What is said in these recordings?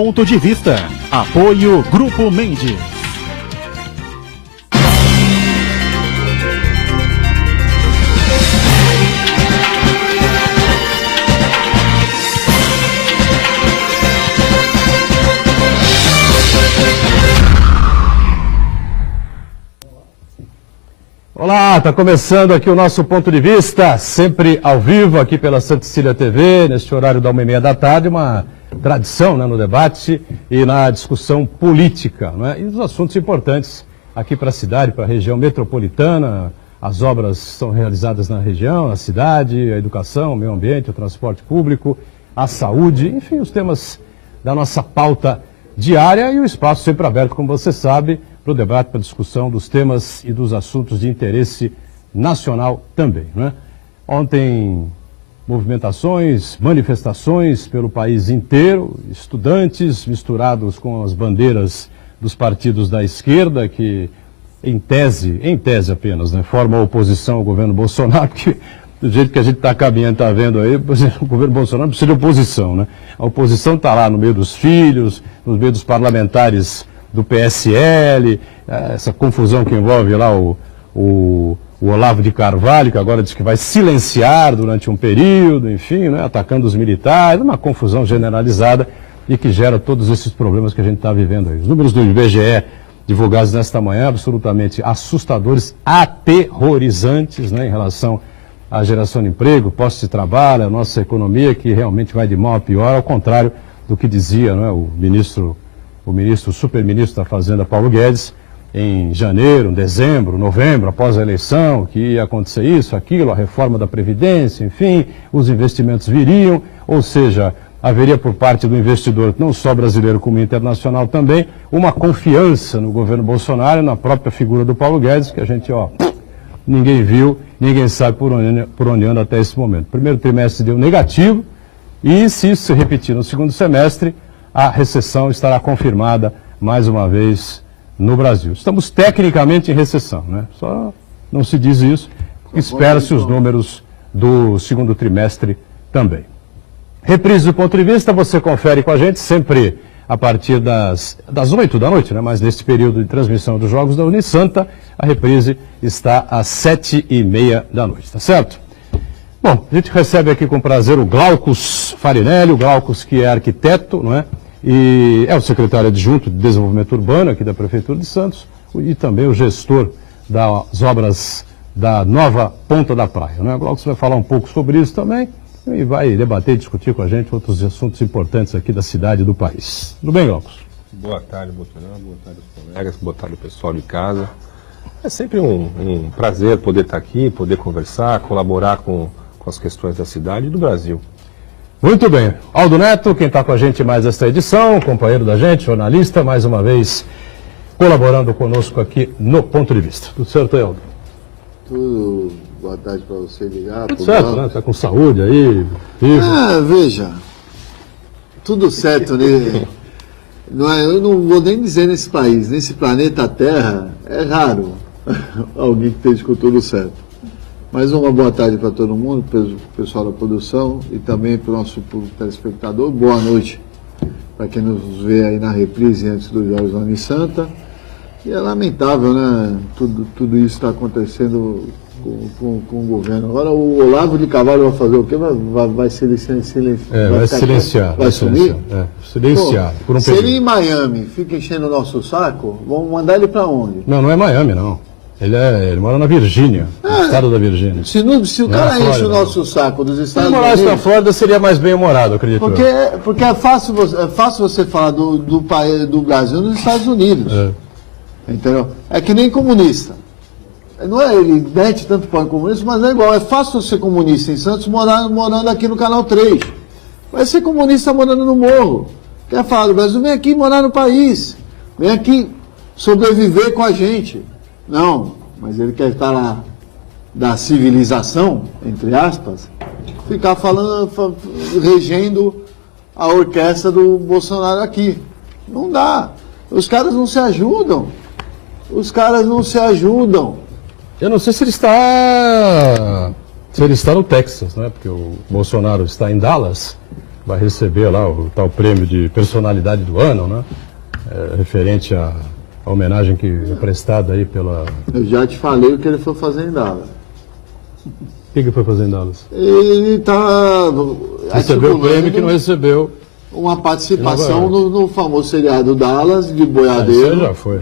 Ponto de Vista. Apoio Grupo Mendes. Olá, está começando aqui o nosso Ponto de Vista, sempre ao vivo aqui pela Santa Cecília TV, neste horário da 1h30 da tarde, uma tradição, né, no debate e na discussão política, né, e os assuntos importantes aqui para a cidade, para a região metropolitana. As obras são realizadas na região, na cidade, a educação, o meio ambiente, o transporte público, a saúde, enfim, os temas da nossa pauta diária e o espaço sempre aberto, como você sabe, para o debate, para a discussão dos temas e dos assuntos de interesse nacional também, né? Ontem, movimentações, manifestações pelo país inteiro, estudantes misturados com as bandeiras dos partidos da esquerda, que em tese apenas, né, formam a oposição ao governo Bolsonaro, porque do jeito que a gente está caminhando, está vendo aí, o governo Bolsonaro precisa de oposição, né? A oposição está lá no meio dos filhos, no meio dos parlamentares do PSL, essa confusão que envolve lá o Olavo de Carvalho, que agora diz que vai silenciar durante um período, enfim, né, atacando os militares, uma confusão generalizada e que gera todos esses problemas que a gente está vivendo aí. Os números do IBGE divulgados nesta manhã, absolutamente assustadores, aterrorizantes, né, em relação à geração de emprego, postos de trabalho, a nossa economia, que realmente vai de mal a pior, ao contrário do que dizia, né, o superministro da Fazenda, Paulo Guedes, em janeiro, dezembro, novembro, após a eleição, que ia acontecer isso, aquilo, a reforma da Previdência, enfim, os investimentos viriam, ou seja, haveria por parte do investidor, não só brasileiro como internacional também, uma confiança no governo Bolsonaro, na própria figura do Paulo Guedes, que a gente, ninguém viu, ninguém sabe por onde anda até esse momento. Primeiro trimestre deu negativo, e se isso se repetir no segundo semestre, a recessão estará confirmada mais uma vez no Brasil. Estamos tecnicamente em recessão, né? Só não se diz isso, espera-se os números do segundo trimestre também. Reprise do Ponto de Vista, você confere com a gente sempre a partir das 8 da noite, né? Mas neste período de transmissão dos Jogos da Unisanta, a reprise está às 7h30 da noite, tá certo? Bom, a gente recebe aqui com prazer o Glaucus Farinelli, o Glaucus que é arquiteto, não é? E é o secretário adjunto de Desenvolvimento Urbano aqui da Prefeitura de Santos e também o gestor das obras da nova Ponta da Praia, né? O Glaucus vai falar um pouco sobre isso também e vai debater e discutir com a gente outros assuntos importantes aqui da cidade e do país. Tudo bem, Glaucus? Boa tarde, Botanã, boa tarde aos colegas, boa tarde ao pessoal de casa. É sempre um prazer poder estar aqui, poder conversar, colaborar com as questões da cidade e do Brasil. Muito bem. Aldo Neto, quem está com a gente mais esta edição, companheiro da gente, jornalista, mais uma vez colaborando conosco aqui no Ponto de Vista. Tudo certo, Aldo? Tudo. Boa tarde para você ligar. Tudo certo, né? Está com saúde aí, vivo. Veja, tudo certo, né? Eu não vou nem dizer nesse país, nesse planeta Terra, é raro alguém que esteja com tudo certo. Mais uma boa tarde para todo mundo, para o pessoal da produção e também para o nosso público telespectador. Boa noite para quem nos vê aí na reprise antes dos Jogos da Unisanta. E é lamentável, né? Tudo isso está acontecendo com o governo. Agora o Olavo de Carvalho vai fazer o quê? Vai ser silenciado? Vai silenciar. Vai sumir? Silenciado. Por um se ele em Miami fica enchendo o nosso saco, vamos mandar ele para onde? Não é Miami, não. Ele mora na Virgínia, no estado da Virgínia. Se o cara enche o nosso saco dos Estados Unidos... Se morasse na Flórida, seria mais bem-humorado, acredito. Porque é fácil você falar do Brasil nos Estados Unidos. Entendeu? É que nem comunista. Não é, ele mete tanto pau em comunista, mas não é igual. É fácil ser comunista em Santos morando aqui no Canal 3. Vai ser comunista morando no morro. Quer falar do Brasil? Vem aqui morar no país. Vem aqui sobreviver com a gente. Não, mas ele quer estar lá da civilização, entre aspas, ficar regendo a orquestra do Bolsonaro aqui. Não dá. Os caras não se ajudam. Eu não sei se ele está no Texas, né? Porque o Bolsonaro está em Dallas vai receber lá o tal prêmio de personalidade do ano, né? Referente à homenagem que é prestada aí pela... Eu já te falei o que ele foi fazer em Dallas. O que ele foi fazer em Dallas? Ele está... Recebeu o prêmio que não recebeu. Uma participação no famoso seriado Dallas, de boiadeiro. Isso já foi.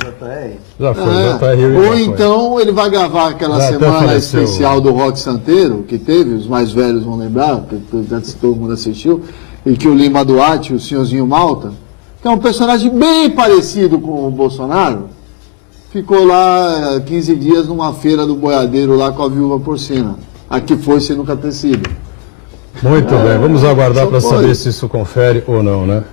Já foi, Ou então ele vai gravar aquela semana especial do Rock Santeiro, que teve, os mais velhos vão lembrar, porque todo mundo assistiu, e que o Lima Duarte, o senhorzinho Malta, que é um personagem bem parecido com o Bolsonaro, ficou lá 15 dias numa feira do boiadeiro lá com a viúva porcina. A que foi sem nunca ter sido. Muito bem, vamos aguardar para saber se isso confere ou não, né?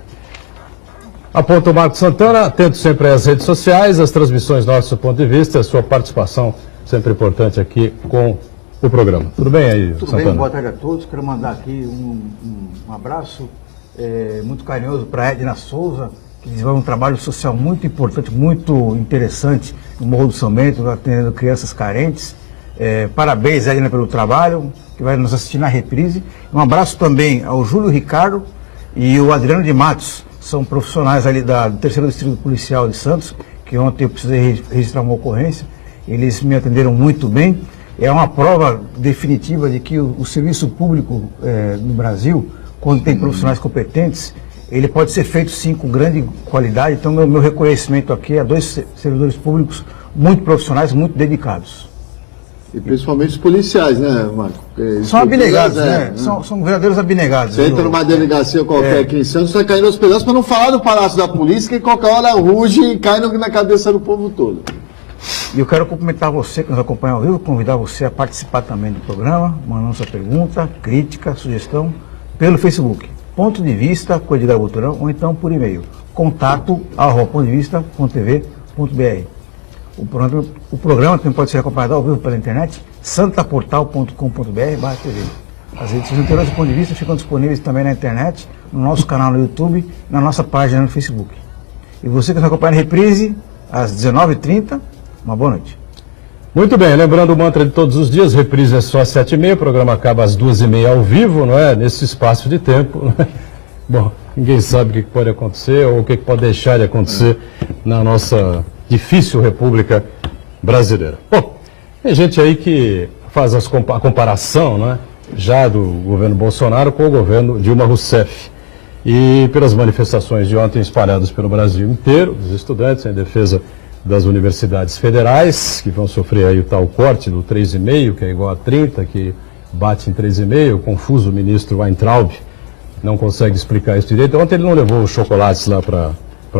Aponta o Marcos Santana, atento sempre às redes sociais, as transmissões nosso ponto de vista, a sua participação sempre importante aqui com o programa. Tudo bem aí, Tudo Santana? bem, boa tarde a todos. Quero mandar aqui um abraço muito carinhoso para a Edna Souza, que desenvolve um trabalho social muito importante, muito interessante no Morro do São Bento, atendendo crianças carentes. Parabéns, Edna, pelo trabalho, que vai nos assistir na reprise. Um abraço também ao Júlio Ricardo e o Adriano de Matos, são profissionais ali do 3º Distrito Policial de Santos, que ontem eu precisei registrar uma ocorrência. Eles me atenderam muito bem. É uma prova definitiva de que o serviço público no Brasil, quando tem profissionais competentes, ele pode ser feito sim com grande qualidade. Então, meu reconhecimento aqui a 2 servidores públicos muito profissionais, muito dedicados. E principalmente os policiais, né, Marco? São abnegados, né? São verdadeiros abnegados. Você entra numa delegacia qualquer aqui em Santos, você vai caindo aos pedaços, para não falar do Palácio da Polícia, que qualquer hora ruge e cai na cabeça do povo todo. E eu quero cumprimentar você que nos acompanha ao vivo, convidar você a participar também do programa, mandando sua pergunta, crítica, sugestão, pelo Facebook. Ponto de Vista com Edgar Boturão, ou então por e-mail, contato@pontodevista.tv.br. O programa também pode ser acompanhado ao vivo pela internet, santaportal.com.br/tv. As edições anteriores do Ponto de Vista ficam disponíveis também na internet, no nosso canal no YouTube, na nossa página no Facebook. E você que nos acompanha na reprise, às 19h30, uma boa noite. Muito bem, lembrando o mantra de todos os dias, reprise é só às 7h30, o programa acaba às 2h30 ao vivo, não é? Nesse espaço de tempo. Bom, ninguém sabe o que pode acontecer ou o que pode deixar de acontecer na nossa difícil República Brasileira. Bom, tem gente aí que faz a comparação, né, já do governo Bolsonaro com o governo Dilma Rousseff. E pelas manifestações de ontem espalhadas pelo Brasil inteiro, os estudantes em defesa das universidades federais, que vão sofrer aí o tal corte do 3,5, que é igual a 30, que bate em 3,5, o confuso ministro Weintraub não consegue explicar isso direito. Ontem ele não levou os chocolates lá para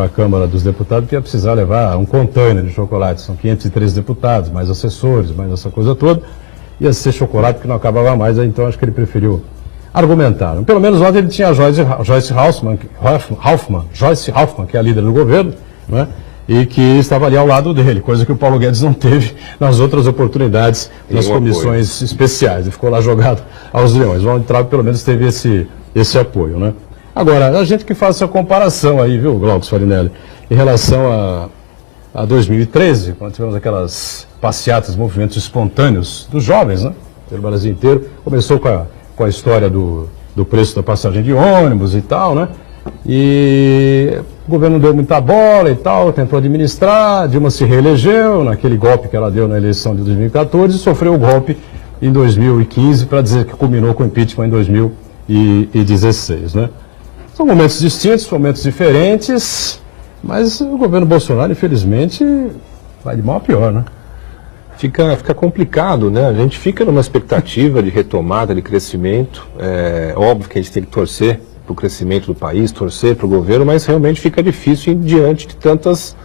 a Câmara dos Deputados, porque ia precisar levar um container de chocolates. São 513 deputados, mais assessores, mais essa coisa toda. Ia ser chocolate que não acabava mais, então acho que ele preferiu argumentar. Pelo menos ontem ele tinha a Joyce Hoffmann, que é a líder do governo, né? E que estava ali ao lado dele, coisa que o Paulo Guedes não teve nas outras oportunidades, nas comissões especiais. Ele ficou lá jogado aos leões. O Weintraub pelo menos teve esse apoio, né? Agora, a gente que faz essa comparação aí, viu, Glauco Farinelli, em relação a 2013, quando tivemos aquelas passeatas, movimentos espontâneos dos jovens, né, pelo Brasil inteiro, começou com a história do preço da passagem de ônibus e tal, né, e o governo deu muita bola e tal, tentou administrar, Dilma se reelegeu naquele golpe que ela deu na eleição de 2014 e sofreu o golpe em 2015, para dizer que culminou com o impeachment em 2016, né. São momentos distintos, momentos diferentes, mas o governo Bolsonaro, infelizmente, vai de mal a pior, né? Fica complicado, né? A gente fica numa expectativa de retomada, de crescimento. É óbvio que a gente tem que torcer para o crescimento do país, torcer para o governo, mas realmente fica difícil diante de tantas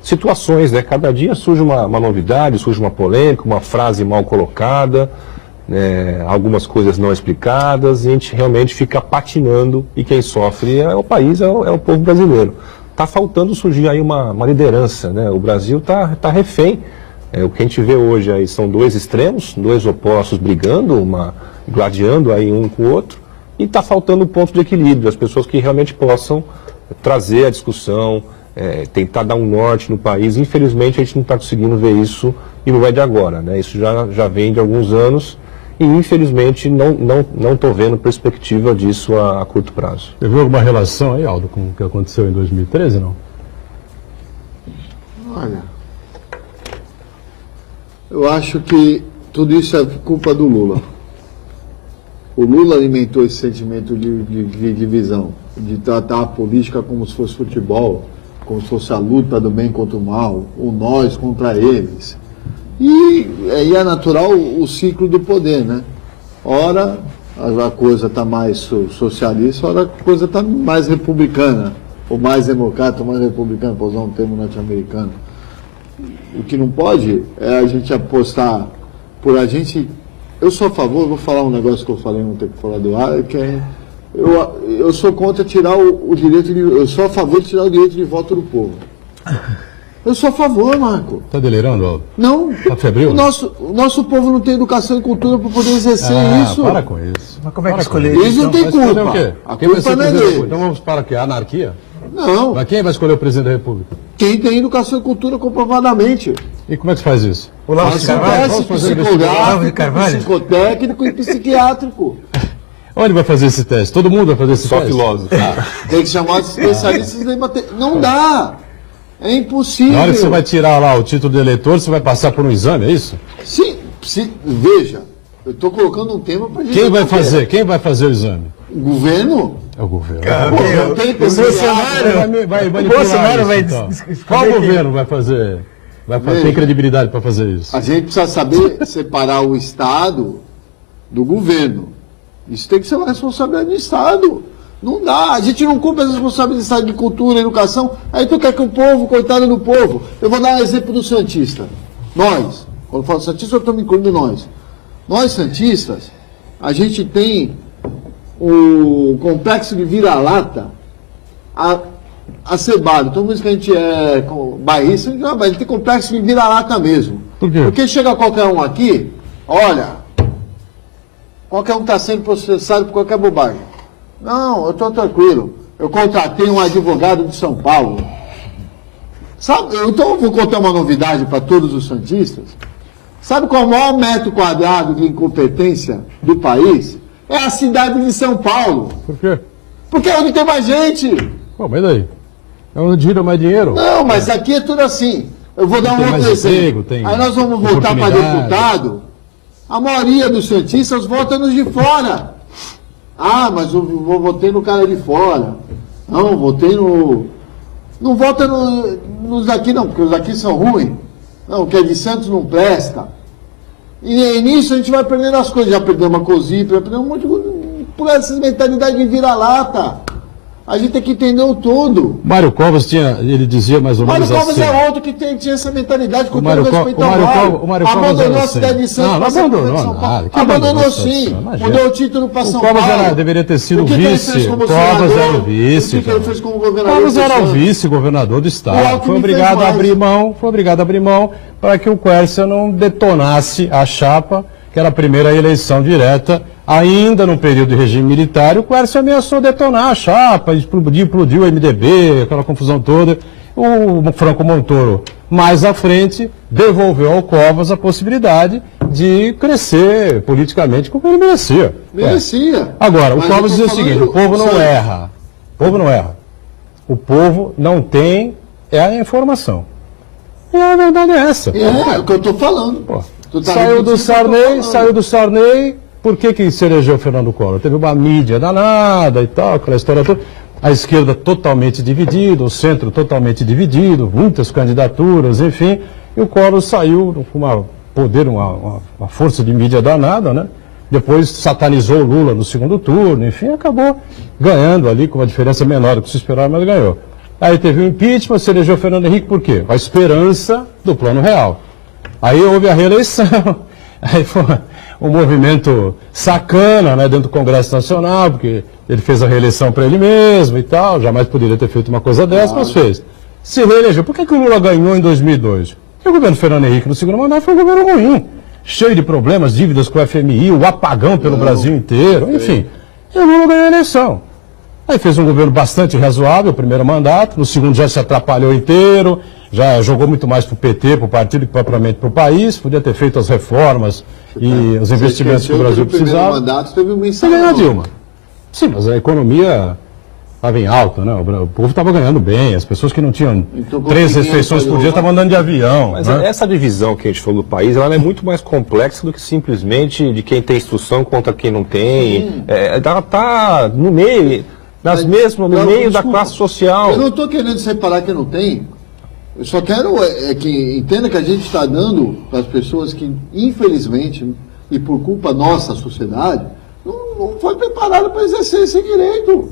situações, né? Cada dia surge uma novidade, surge uma polêmica, uma frase mal colocada, algumas coisas não explicadas, e a gente realmente fica patinando, e quem sofre é o país, é o povo brasileiro. Está faltando surgir aí uma liderança, né? O Brasil está refém. O que a gente vê hoje aí são dois extremos, dois opostos brigando, gladiando aí um com o outro, e está faltando um ponto de equilíbrio, as pessoas que realmente possam trazer a discussão, tentar dar um norte no país. Infelizmente a gente não está conseguindo ver isso, e não é de agora, né? Isso já vem de alguns anos, e infelizmente não estou vendo perspectiva disso a curto prazo. Você viu alguma relação aí, Aldo, com o que aconteceu em 2013, não? Olha, eu acho que tudo isso é culpa do Lula. O Lula alimentou esse sentimento de divisão, de tratar a política como se fosse futebol, como se fosse a luta do bem contra o mal, o nós contra eles. E é natural o ciclo do poder, né? Ora a coisa está mais socialista, ora a coisa está mais republicana, ou mais democrata, ou mais republicana, para usar um termo norte-americano. O que não pode é a gente apostar por a gente. Eu sou a favor, vou falar um negócio que eu falei ontem fora do ar, que é. Eu sou contra tirar o direito de. Eu sou a favor de tirar o direito de voto do povo. Eu sou a favor, Marco. Está delirando, Aldo? Não. Está febril? O nosso povo não tem educação e cultura para poder exercer isso. Para com isso. Mas como é que escolher Eles não têm Vai escolher o culpa. quê? A Quem vai culpa ser não é presidente da deles. República? Então vamos para o quê? Anarquia? Não. Mas quem vai escolher o presidente da República? Quem tem educação e cultura comprovadamente. E como é que se faz isso? O Lavo de Carvalho? Vamos fazer Olavo de Psicográfico, Carvalho? psicotécnico e psiquiátrico. Onde vai fazer esse teste? Todo mundo vai fazer esse Só teste? filósofo. Tem que chamar os especialistas de bater. Não dá. É impossível. Na hora que você vai tirar lá o título de eleitor, você vai passar por um exame, é isso? Sim, veja, eu estou colocando um tema para gente. Quem vai debater. fazer? Quem vai fazer o exame? O governo? É o governo. Não tem O Bolsonaro Vai O manipular Bolsonaro isso, vai então. descobrir Qual que- governo vai fazer? Tem credibilidade para fazer isso? A gente precisa saber separar o Estado do governo. Isso tem que ser uma responsabilidade do Estado. Não dá. A gente não cumpre as responsabilidades do Estado de cultura, educação. Aí tu quer que o povo, coitado do povo. Eu vou dar um exemplo do Santista. Nós, quando eu falo Santista, eu estou me incluindo nós. Nós, Santistas, a gente tem o complexo de vira-lata acebado. Todo mundo diz que a gente é bairrista, a gente tem complexo de vira-lata mesmo. Por quê? Porque chega qualquer um aqui, olha, qualquer um está sendo processado por qualquer bobagem. Não, eu estou tranquilo. Eu contratei um advogado de São Paulo. Sabe, então eu vou contar uma novidade para todos os santistas. Sabe qual é o maior metro quadrado de incompetência do país? É a cidade de São Paulo. Por quê? Porque é onde tem mais gente. Pô, mas daí? É onde gira mais dinheiro? Não, mas aqui é tudo assim. Eu vou dar um Tem outro mais exemplo. emprego, tem Aí nós vamos voltar para oportunidade. deputado. A maioria dos santistas vota nos de fora. Ah, mas eu votei no cara de fora. Não, votei no... Não vota nos daqui não, porque os daqui são ruins. Não, o que é de Santos não presta. E nisso a gente vai perdendo as coisas. Já perdemos a COSIP, já perdemos um monte de coisa. Por essas mentalidades de vira-lata. A gente tem que entender o todo. Mário Covas ele dizia mais ou Mário menos Covas assim. é outro que tinha essa mentalidade com O todo Mário Co- respeito o ao Mário Mário. Co- o Mário Covas Abandonou era a cidade assim. de Santos. Não pra ser abandonou prefeito de São Paulo. nada. Que Abandonou abandonou sim. Santos? Imagina. Mudou o título para São O Covas Paulo. deveria ter sido O que que ele vice. fez como O Covas senador? era o vice. O que ele fez como governador? Covas de era o Santos? vice-governador do O estado. Alckmin Foi obrigado fez a mais. abrir mão para que o Quércia não detonasse a chapa, que era a primeira eleição direta, ainda no período de regime militar. O Quércia ameaçou detonar a chapa, implodiu o MDB, aquela confusão toda. O Franco Montoro, mais à frente, devolveu ao Covas a possibilidade de crescer politicamente como ele merecia. Merecia. Agora, o Mas Covas eu tô dizia o seguinte: falando o povo não Santos. erra. O povo não erra. O povo não tem a informação. E a verdade é essa. É o que eu estou falando. Pô, Tu tá saiu repetindo do o que eu tô Sarney, falando. saiu do Sarney. Por que se elegeu Fernando Collor? Teve uma mídia danada e tal, aquela história toda. A esquerda totalmente dividida, o centro totalmente dividido, muitas candidaturas, enfim. E o Collor saiu com uma força de mídia danada, né? Depois satanizou o Lula no segundo turno, enfim, acabou ganhando ali com uma diferença menor do que se esperava, mas ganhou. Aí teve o impeachment, se elegeu Fernando Henrique por quê? A esperança do Plano Real. Aí houve a reeleição, aí foi um movimento sacana, né, dentro do Congresso Nacional, porque ele fez a reeleição para ele mesmo e tal, jamais poderia ter feito uma coisa dessa, mas fez. Se reelegeu. Por que o Lula ganhou em 2002? Porque o governo Fernando Henrique no segundo mandato foi um governo ruim, cheio de problemas, dívidas com o FMI, o apagão pelo Brasil inteiro, enfim. E o Lula ganhou a eleição. Aí fez um governo bastante razoável, o primeiro mandato, no segundo já se atrapalhou inteiro, já jogou muito mais para o PT, para o partido, que propriamente para o país, podia ter feito as reformas e os investimentos que o Brasil precisava. Mandato teve uma Você ganhou a Dilma. Sim, mas a economia estava em alta, né? O povo estava ganhando bem, as pessoas que não tinham Então, 3 refeições por dia estavam andando de avião. Mas né? essa divisão que a gente falou do país, ela é muito mais complexa do que simplesmente de quem tem instrução contra quem não tem. Ela está no meio, no meio da classe social. Eu não estou querendo separar quem não tem. Eu só quero que entenda que a gente está dando para as pessoas que, infelizmente, e por culpa nossa, sociedade, não foi preparada para exercer esse direito.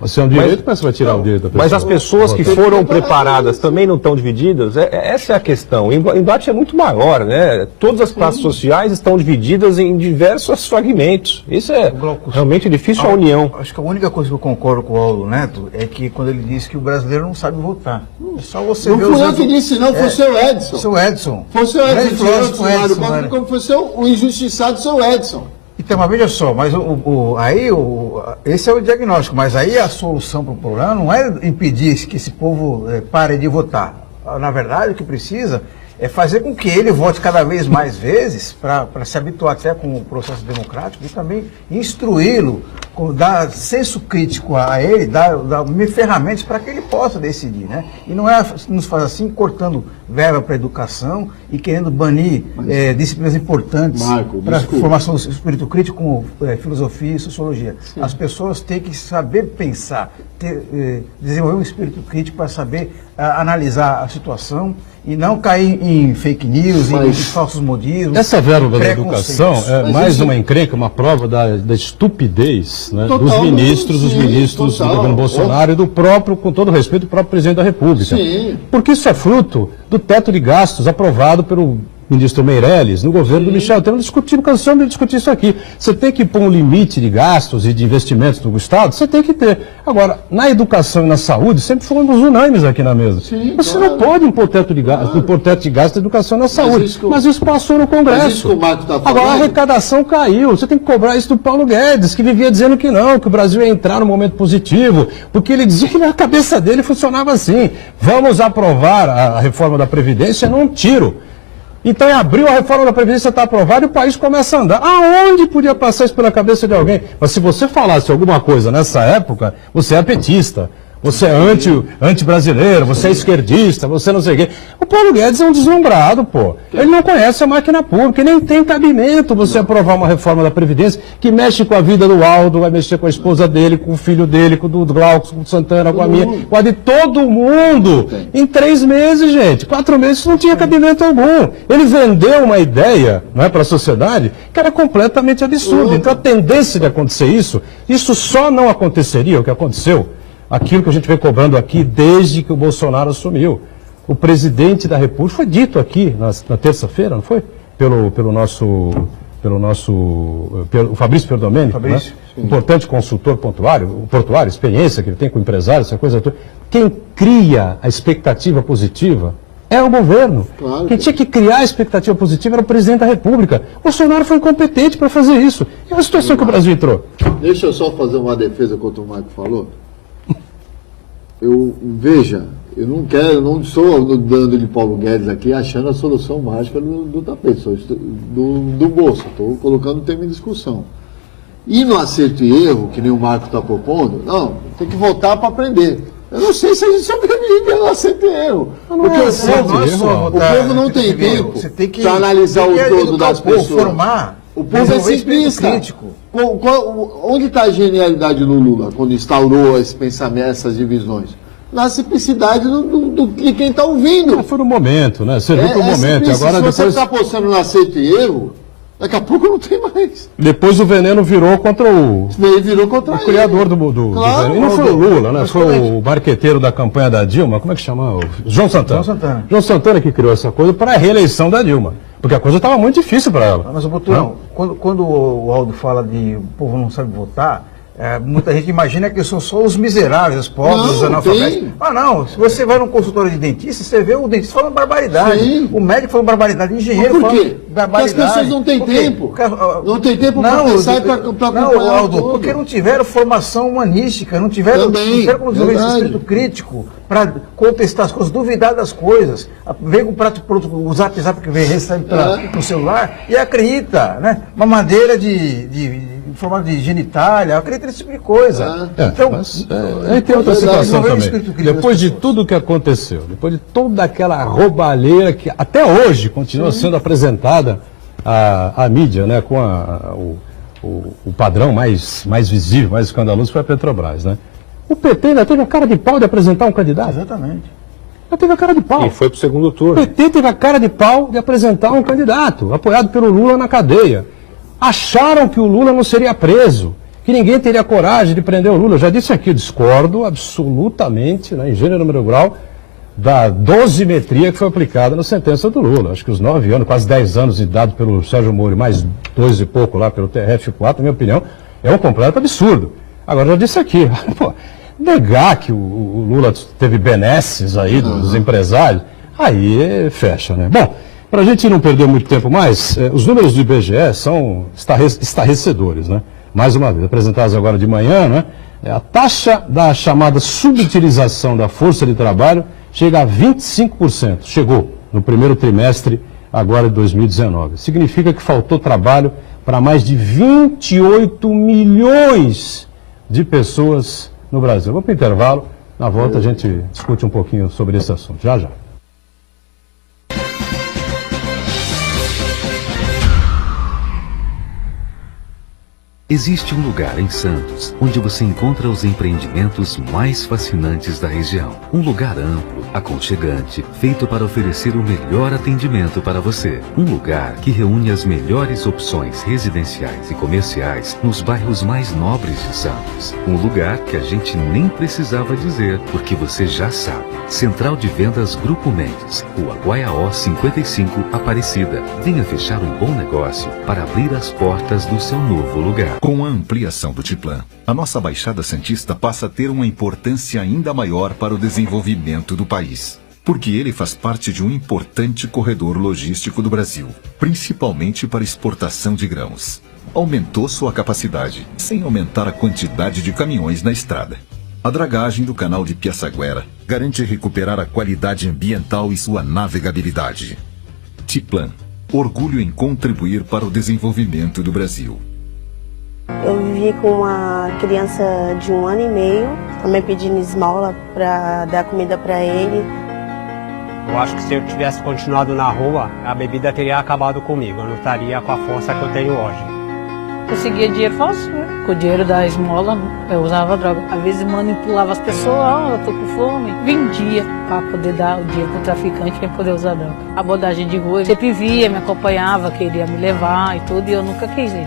Você é um direito, mas você vai tirar o direito da pessoa. Mas as pessoas que foram preparadas também não estão divididas? Essa é a questão. O embate é muito maior, né? Todas as classes sociais estão divididas em diversos fragmentos. Isso é realmente difícil a união. Acho que a única coisa que eu concordo com o Aldo Neto é que quando ele disse que o brasileiro não sabe votar. É só você Não ver fui eu que disse, não, foi o seu Edson. Seu Edson. Foi o seu Grande Edson, filósofo Edson, como foi o injustiçado seu Edson. Então, mas veja só, mas esse é o diagnóstico, mas aí a solução para o problema não é impedir que esse povo pare de votar. Na verdade, o que precisa é fazer com que ele vote cada vez mais vezes, para se habituar até com o processo democrático, e também instruí-lo, dar senso crítico a ele, dar ferramentas para que ele possa decidir, né? E não é nos fazer assim, cortando verba para a educação e querendo banir disciplinas importantes para a formação do espírito crítico, como filosofia e sociologia. Sim. As pessoas têm que saber pensar, desenvolver um espírito crítico para saber analisar a situação e não cair em fake news, em falsos modismos. Essa verba da educação é mais uma encrenca, uma prova da estupidez, né, dos ministros do governo Bolsonaro e do próprio, com todo respeito, do próprio presidente da República. Sim. Porque isso é fruto do teto de gastos aprovado pelo ministro Meirelles, no governo do Michel Temer, cansamos de discutir isso aqui. Você tem que pôr um limite de gastos e de investimentos do Estado, você tem que ter. Agora, na educação e na saúde, sempre fomos unânimes aqui na mesa. Sim, você não pode impor teto de gasto da educação e na saúde. Mas isso passou no Congresso. Agora a arrecadação caiu. Você tem que cobrar isso do Paulo Guedes, que vivia dizendo que não, que o Brasil ia entrar no momento positivo, porque ele dizia que na cabeça dele funcionava assim. Vamos aprovar a reforma da Previdência num tiro. Então, em abril, a reforma da Previdência está aprovada e o país começa a andar. Aonde podia passar isso pela cabeça de alguém? Mas se você falasse alguma coisa nessa época, você é petista, você é anti-brasileiro, você é esquerdista, você não sei o quê. O Paulo Guedes é um deslumbrado, pô. Ele não conhece a máquina pública, e nem tem cabimento você aprovar uma reforma da Previdência que mexe com a vida do Aldo, vai mexer com a esposa dele, com o filho dele, com o do Glauco, com o Santana, com a minha, com a de todo mundo. Em 3 meses, gente. 4 meses isso não tinha cabimento algum. Ele vendeu uma ideia, não é, para a sociedade que era completamente absurda. Então a tendência de acontecer isso só não aconteceria, o que aconteceu, aquilo que a gente vem cobrando aqui desde que o Bolsonaro assumiu. O presidente da República, foi dito aqui na terça-feira, não foi? Pelo Fabrício Perdomenico, né? Importante consultor portuário, experiência que ele tem com empresários, essa coisa toda. Quem cria a expectativa positiva é o governo. Claro. Quem tinha que criar a expectativa positiva era o presidente da República. O Bolsonaro foi incompetente para fazer isso. E a situação que o Brasil entrou? Deixa eu só fazer uma defesa contra o Marco falou. Eu não estou dando de Paulo Guedes aqui achando a solução mágica do tapete, do bolso. Estou colocando o tema em discussão. E no acerto e erro, que nem o Marco está propondo, não, tem que voltar para aprender. Eu não sei se a gente sobrevive no acerto e erro. Porque o povo não tem tempo para analisar o todo das pessoas. O povo é simplista. Onde está a genialidade do Lula quando instaurou esse pensamento, essas divisões? Na simplicidade de quem está ouvindo. Foi no momento, né? Você viu que o momento. Agora, se você está apostando no acerto e erro, daqui a pouco não tem mais. Depois o veneno virou contra o criador do veneno. E não foi o Lula, né? Foi o marqueteiro da campanha da Dilma, como é que chama? O João Santana. João Santana que criou essa coisa para a reeleição da Dilma. Porque a coisa estava muito difícil para ela. Mas, Boturão, quando o Aldo fala de o povo não sabe votar, Muita gente imagina que são só os miseráveis, os pobres, os analfabetos. Não, se você vai num consultório de dentista, você vê o dentista falando barbaridade, Sim. o médico falando barbaridade, o engenheiro Por quê? falando barbaridade. Porque as pessoas não têm tempo. Não tem tempo para pensar e para acompanhar Aldo, tudo. porque não tiveram formação humanística, não tiveram como desenvolver esse espírito crítico para contestar as coisas, duvidar das coisas. Vem com o prato pronto, o zap que vem recebe no celular e acredita, né? Uma madeira em formato de genitália, acredita nesse tipo de coisa. Aí tem outra situação também. Depois de tudo que aconteceu, depois de toda aquela roubalheira que até hoje continua sendo apresentada à mídia, né, com o padrão mais visível, mais escandaloso, foi a Petrobras, né? O PT ainda teve a cara de pau de apresentar um candidato. Exatamente. Ainda teve a cara de pau. E foi para o segundo turno. O PT teve a cara de pau de apresentar um candidato, apoiado pelo Lula na cadeia. Acharam que o Lula não seria preso, que ninguém teria coragem de prender o Lula. Eu já disse aqui, eu discordo absolutamente, né, em gênero e número grau, da dosimetria que foi aplicada na sentença do Lula. Acho que os 9 anos, quase 10 anos dado pelo Sérgio Moro, mais 2 e pouco lá pelo TRF4, na minha opinião, é um completo absurdo. Agora, eu já disse aqui, negar que o Lula teve benesses aí dos empresários, aí fecha, né? Bom, para a gente não perder muito tempo mais, os números do IBGE são estarrecedores, né? Mais uma vez, apresentados agora de manhã, né? A taxa da chamada subutilização da força de trabalho chega a 25%. Chegou no primeiro trimestre agora de 2019. Significa que faltou trabalho para mais de 28 milhões de pessoas no Brasil. Vamos para o intervalo. Na volta a gente discute um pouquinho sobre esse assunto. Já, já. Existe um lugar em Santos onde você encontra os empreendimentos mais fascinantes da região. Um lugar amplo, aconchegante, feito para oferecer o melhor atendimento para você. Um lugar que reúne as melhores opções residenciais e comerciais nos bairros mais nobres de Santos. Um lugar que a gente nem precisava dizer, porque você já sabe. Central de Vendas Grupo Mendes, Rua Guaiaó 55, Aparecida. Venha fechar um bom negócio para abrir as portas do seu novo lugar. Com a ampliação do Tiplan, a nossa Baixada Santista passa a ter uma importância ainda maior para o desenvolvimento do país, porque ele faz parte de um importante corredor logístico do Brasil, principalmente para exportação de grãos. Aumentou sua capacidade, sem aumentar a quantidade de caminhões na estrada. A dragagem do canal de Piaçaguera garante recuperar a qualidade ambiental e sua navegabilidade. Tiplan, orgulho em contribuir para o desenvolvimento do Brasil. Eu vivi com uma criança de 1 ano e meio, também pedindo esmola para dar comida para ele. Eu acho que se eu tivesse continuado na rua, a bebida teria acabado comigo, eu não estaria com a força que eu tenho hoje. Conseguia dinheiro fácil, né? Com o dinheiro da esmola, eu usava droga. Às vezes manipulava as pessoas, eu tô com fome. Vendia para poder dar o dinheiro pro traficante para poder usar droga. A abordagem de rua, eu sempre via, me acompanhava, queria me levar e tudo, e eu nunca quis ir.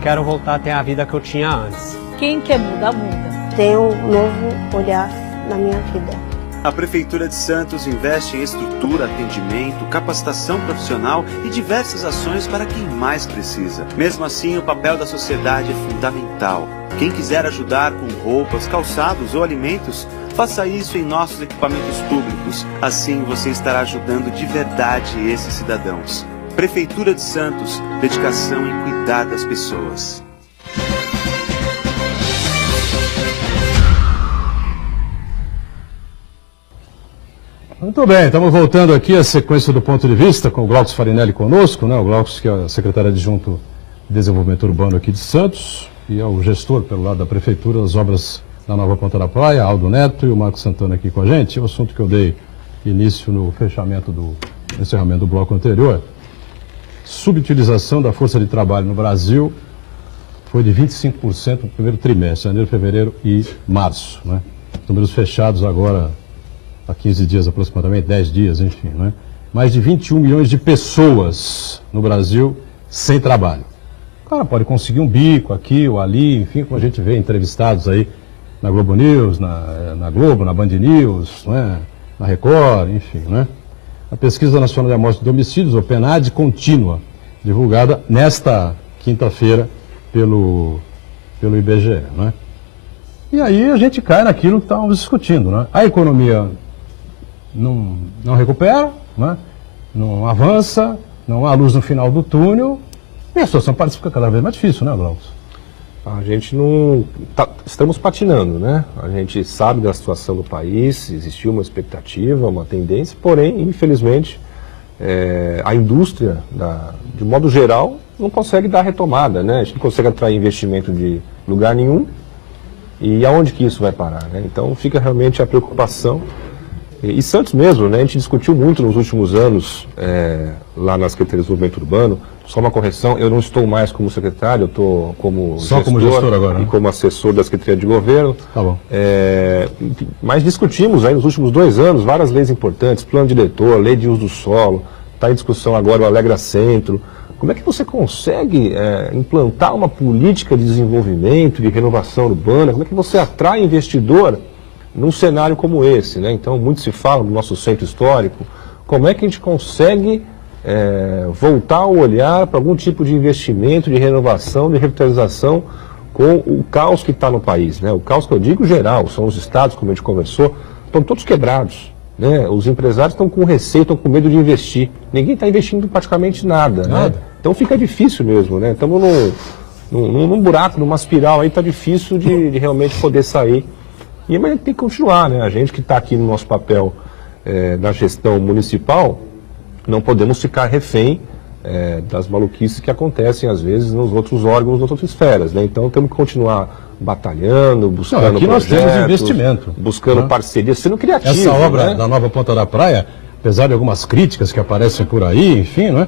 Quero voltar a ter a vida que eu tinha antes. Quem quer mudar, muda. Tenho um novo olhar na minha vida. A Prefeitura de Santos investe em estrutura, atendimento, capacitação profissional e diversas ações para quem mais precisa. Mesmo assim, o papel da sociedade é fundamental. Quem quiser ajudar com roupas, calçados ou alimentos, faça isso em nossos equipamentos públicos. Assim você estará ajudando de verdade esses cidadãos. Prefeitura de Santos, dedicação em cuidar das pessoas. Muito bem, estamos voltando aqui à sequência do ponto de vista com o Glaucus Farinelli conosco, né? O Glaucus, que é a secretária adjunto de Desenvolvimento Urbano aqui de Santos, e é o gestor pelo lado da Prefeitura das obras da Nova Ponta da Praia, Aldo Neto e o Marcos Santana aqui com a gente. É o assunto que eu dei início no encerramento do bloco anterior. Subutilização da força de trabalho no Brasil foi de 25% no primeiro trimestre, janeiro, fevereiro e março, né? Números fechados agora há 15 dias aproximadamente, 10 dias, enfim, né? Mais de 21 milhões de pessoas no Brasil sem trabalho. O cara pode conseguir um bico aqui ou ali, enfim, como a gente vê entrevistados aí na Globo News, na Globo, na Band News, né? Na Record, enfim, né? A Pesquisa Nacional de Amostra de Homicídios, ou PNAD, contínua, divulgada nesta quinta-feira pelo pelo IBGE, né? E aí a gente cai naquilo que estávamos discutindo, né? A economia não recupera, né? Não avança, não há luz no final do túnel, e a situação parece ficar cada vez mais difícil, né, Glaucio? A gente não... estamos patinando, né? A gente sabe da situação do país, existiu uma expectativa, uma tendência, porém, infelizmente, a indústria, de modo geral, não consegue dar retomada, né? A gente não consegue atrair investimento de lugar nenhum, e aonde que isso vai parar, né? Então fica realmente a preocupação. E Santos mesmo, né? A gente discutiu muito nos últimos anos, lá na Secretaria de Desenvolvimento Urbano. Só uma correção, eu não estou mais como secretário, eu estou como só como gestor agora, né? E como assessor da Secretaria de Governo. Tá bom. Mas discutimos aí nos últimos 2 anos várias leis importantes, plano diretor, lei de uso do solo, está em discussão agora o Alegra Centro. Como é que você consegue implantar uma política de desenvolvimento, de renovação urbana? Como é que você atrai investidor num cenário como esse, né? Então, muito se fala do nosso centro histórico. Como é que a gente consegue voltar a olhar para algum tipo de investimento, de renovação, de revitalização com o caos que está no país, né? O caos que eu digo geral, são os estados, como a gente conversou, estão todos quebrados, né? Os empresários estão com receio, estão com medo de investir. Ninguém está investindo praticamente nada, né? Então fica difícil mesmo, né? Estamos num buraco, numa espiral aí, está difícil de realmente poder sair. Mas a gente tem que continuar, né? A gente que está aqui no nosso papel na gestão municipal, não podemos ficar refém das maluquices que acontecem, às vezes, nos outros órgãos, nas outras esferas, né? Então temos que continuar batalhando, buscando aqui projetos, nós temos investimento, buscando parcerias, sendo criativo. Essa obra, né? da nova Ponta da Praia, apesar de algumas críticas que aparecem por aí, enfim, né?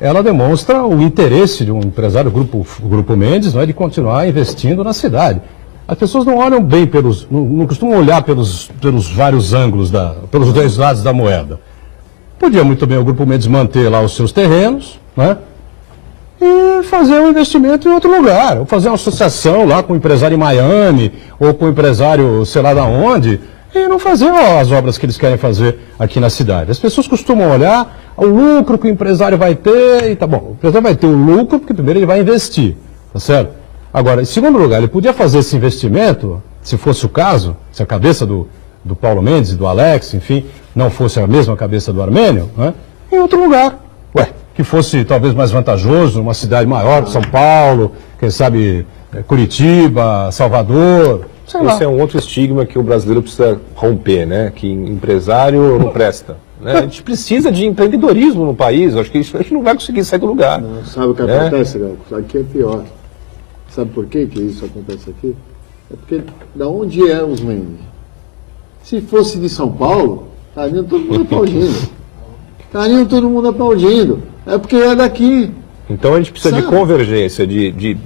Ela demonstra o interesse de um empresário, Grupo Mendes, não é, de continuar investindo na cidade. As pessoas não olham bem não costumam olhar pelos vários ângulos, pelos 2 lados da moeda. Podia muito bem o Grupo Mendes manter lá os seus terrenos, né? E fazer um investimento em outro lugar, ou fazer uma associação lá com o empresário em Miami, ou com o empresário sei lá da onde, e não fazer as obras que eles querem fazer aqui na cidade. As pessoas costumam olhar o lucro que o empresário vai ter, e tá bom, o empresário vai ter o lucro porque primeiro ele vai investir, tá certo? Agora, em segundo lugar, ele podia fazer esse investimento, se fosse o caso, se a cabeça do Paulo Mendes, do Alex, enfim, não fosse a mesma cabeça do Armênio, né, em outro lugar. Que fosse talvez mais vantajoso, uma cidade maior, São Paulo, quem sabe Curitiba, Salvador, sei lá. Esse é um outro estigma que o brasileiro precisa romper, né? Que empresário não presta. Né? A gente precisa de empreendedorismo no país, acho que a gente não vai conseguir sair do lugar. Não, sabe o que acontece, Gal? Aqui é pior. Sabe por que isso acontece aqui? É porque da onde os Mendes? Se fosse de São Paulo, estariam todo mundo aplaudindo. É porque é daqui. Então a gente precisa de convergência, de